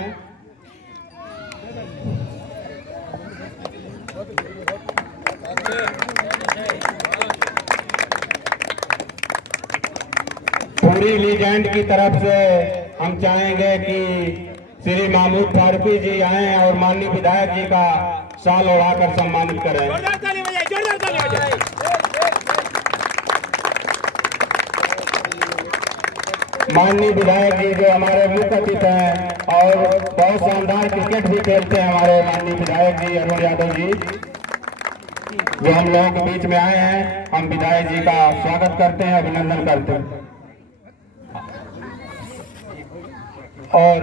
पूरी लीजेंड की तरफ से हम चाहेंगे कि श्री महमूद फारूकी जी आए और माननीय विधायक जी का शाल उड़ाकर सम्मानित करें। माननीय विधायक जी जो हमारे मुख्य अतिथि हैं और बहुत शानदार क्रिकेट भी खेलते हैं, हमारे माननीय विधायक जी अरुण यादव जी जो हम लोगों के बीच में आए हैं, हम विधायक जी का स्वागत करते हैं, अभिनंदन करते हैं। और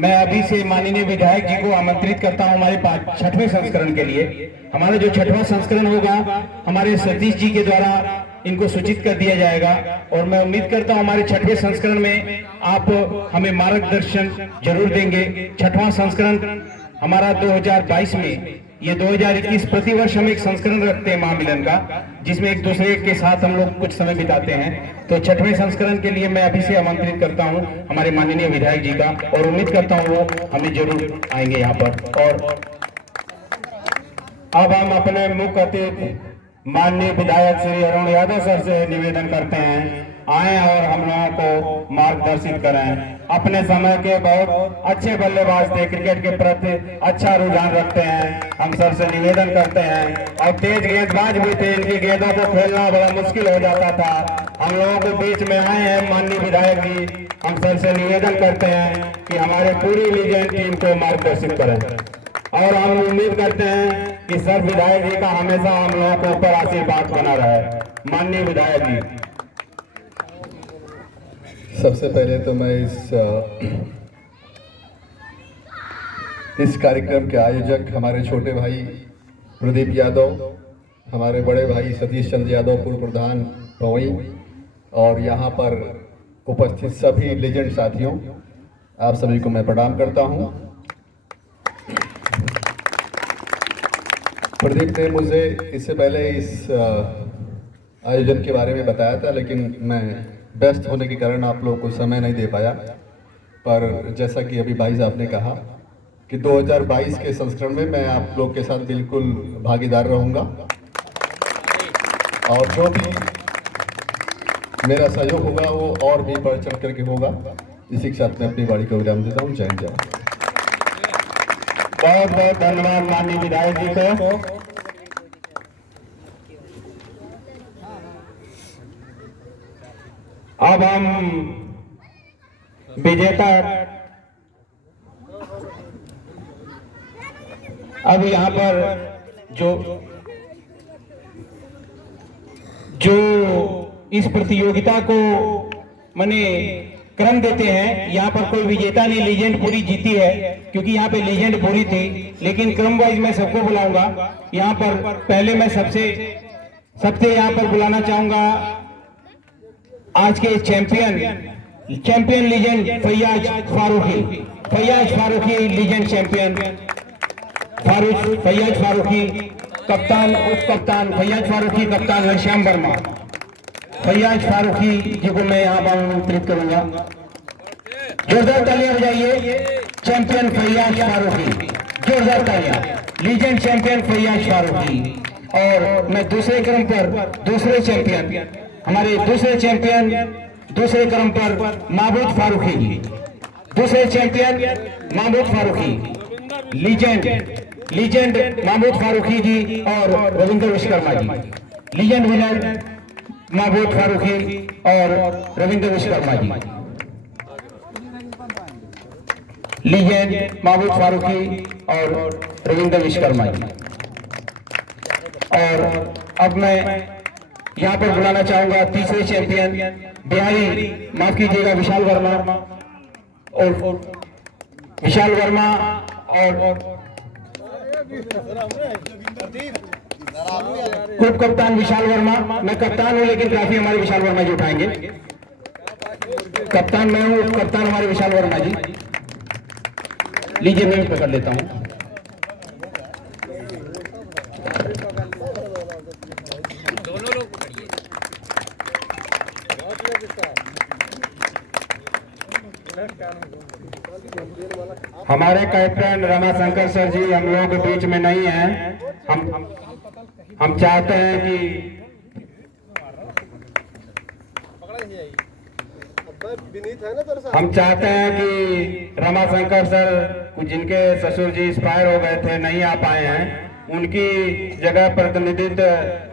मैं अभी से माननीय विधायक जी को आमंत्रित करता हूं हमारे 6वें संस्करण के लिए। हमारा जो 6वां संस्करण होगा हमारे सतीश जी के द्वारा इनको सूचित कर दिया जाएगा और मैं उम्मीद करता हूं हमारे 6वें संस्करण में आप हमें मार्गदर्शन जरूर देंगे। 6वां संस्करण हमारा 2022 में, ये 2021 प्रतिवर्ष हम एक संस्करण रखते हैं महामिलन का, जिसमें एक दूसरे के साथ हम लोग कुछ समय बिताते हैं। तो 6वें संस्करण के लिए मैं अभी से आमंत्रित करता हूं हमारे माननीय विधायक जी का और उम्मीद करता हूं वो हमें जरूर आएंगे यहाँ पर। और अब हम अपने मुख्य अतिथि माननीय विधायक श्री अरुण यादव सर से निवेदन करते हैं आए और हम लोगों को मार्गदर्शित करें। अपने समय के बहुत अच्छे बल्लेबाज थे, क्रिकेट के प्रति अच्छा रुझान रखते हैं। हम सर से निवेदन करते हैं और तेज गेंदबाज भी थे, इनकी गेंदों को खेलना बड़ा मुश्किल हो जाता था। हम लोगों के बीच में आए हैं माननीय विधायक जी, हम सर से निवेदन करते हैं कि हमारे पूरी लीजेंड टीम को मार्गदर्शित करें और हम उम्मीद करते हैं कि सर विधायक जी का हमेशा हम लोगों के ऊपर आशीर्वाद बना रहे। माननीय विधायक जी। सबसे पहले तो मैं इस कार्यक्रम के आयोजक हमारे छोटे भाई प्रदीप यादव, हमारे बड़े भाई सतीश चंद्र यादव पूर्व प्रधान पवई और यहाँ पर उपस्थित सभी लेजेंड साथियों, आप सभी को मैं प्रणाम करता हूँ। प्रदीप ने मुझे इससे पहले इस आयोजन के बारे में बताया था, लेकिन मैं व्यस्त होने के कारण आप लोगों को समय नहीं दे पाया। पर जैसा कि अभी भाई साहब ने कहा कि 2022 के संस्करण में मैं आप लोग के साथ बिल्कुल भागीदार रहूंगा और जो भी मेरा सहयोग होगा वो और भी बढ़ चढ़ करके होगा। इसी के साथ मैं अपनी बाड़ी को विराम देता हूँ। जय जय। बहुत बहुत धन्यवाद माननीय विधायक जी को। अब हम विजेता, अब यहाँ पर जो इस प्रतियोगिता को माने क्रम देते हैं, यहाँ पर कोई विजेता नहीं, लीजेंड पूरी जीती है क्योंकि यहाँ पे लीजेंड पूरी थी, लेकिन क्रम वाइज मैं सबको बुलाऊंगा। यहाँ पर पहले मैं सबसे यहाँ पर बुलाना चाहूंगा आज के champion legend Faiyaz Farooqui legend champion Faiyaz Farooqui, कप्तान उप कप्तान फैयाज फारूकी, कप्तान घनश्याम वर्मा। फैयाज फारूकी जी को मैं यहाँ पर आमंत्रित करूंगा। जोरदार तालियां बजाइए। चैंपियन फैयाज फारूकी, जोरदार तालियां। Legend champion Faiyaz Farooqui. और मैं दूसरे क्रम पर दूसरे चैंपियन, हमारे दूसरे क्रम पर महबूब फारूकी जी, दूसरे चैंपियन महबूब फारूकी, लीजेंड महबूब फारूकी जी और रविंद्र विश्वकर्मा जी। लीजेंड विनर महबूब फारूकी और रविंद्र विश्वकर्मा जी। लीजेंड महबूब फारूकी और रविंद्र विश्वकर्मा जी। और अब मैं यहाँ पर बुलाना चाहूंगा तीसरे चैंपियन बिहारी, माफ कीजिएगा, विशाल वर्मा और उप कप्तान विशाल वर्मा। मैं कप्तान हूँ लेकिन काफी हमारे विशाल वर्मा जी उठाएंगे। कप्तान मैं हूँ, उप कप्तान हमारे विशाल वर्मा जी। लीजिए मैं पकड़ लेता हूँ। हमारे कैप्टन रमाशंकर सर जी हम लोगों के बीच में नहीं है। हम चाहते हैं कि रमाशंकर सर, जिनके ससुर जी एक्सपायर हो गए थे, नहीं आ पाए हैं, उनकी जगह प्रतिनिधित्व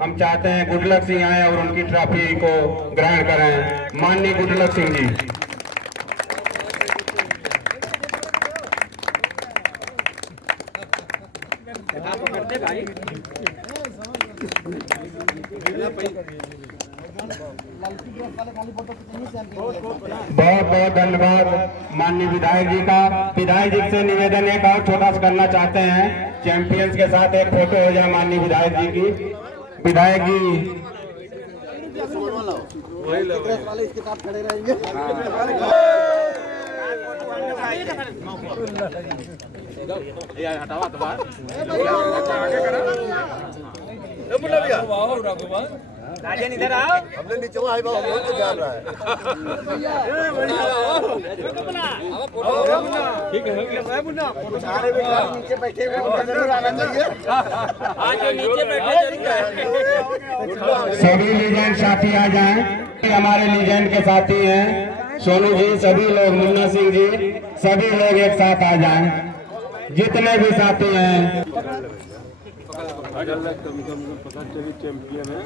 हम चाहते हैं गुडलक सिंह आए और उनकी ट्रॉफी को ग्रहण करें। माननीय गुडलक सिंह जी। बहुत बहुत धन्यवाद माननीय विधायक जी का। विधायक जी से निवेदन एक और छोटा सा करना चाहते हैं, चैंपियंस के साथ एक फोटो हो जाए माननीय विधायक जी की। विधायक जी इसके साथ खड़े रहेंगे। राजन इधर आओ। हमने नीचे वहाँ बहुत जा रहा है। ठीक है मुन्ना, सारे नीचे बैठे हुए नीचे बैठे। सभी लीजेंड साथी आ जाएं। हमारे लीजेंड के साथी हैं सोनू जी, सभी लोग, मुन्ना सिंह जी, सभी लोग एक साथ आ जाएं, जितने भी साथी हैं। पता चली चैंपियन है।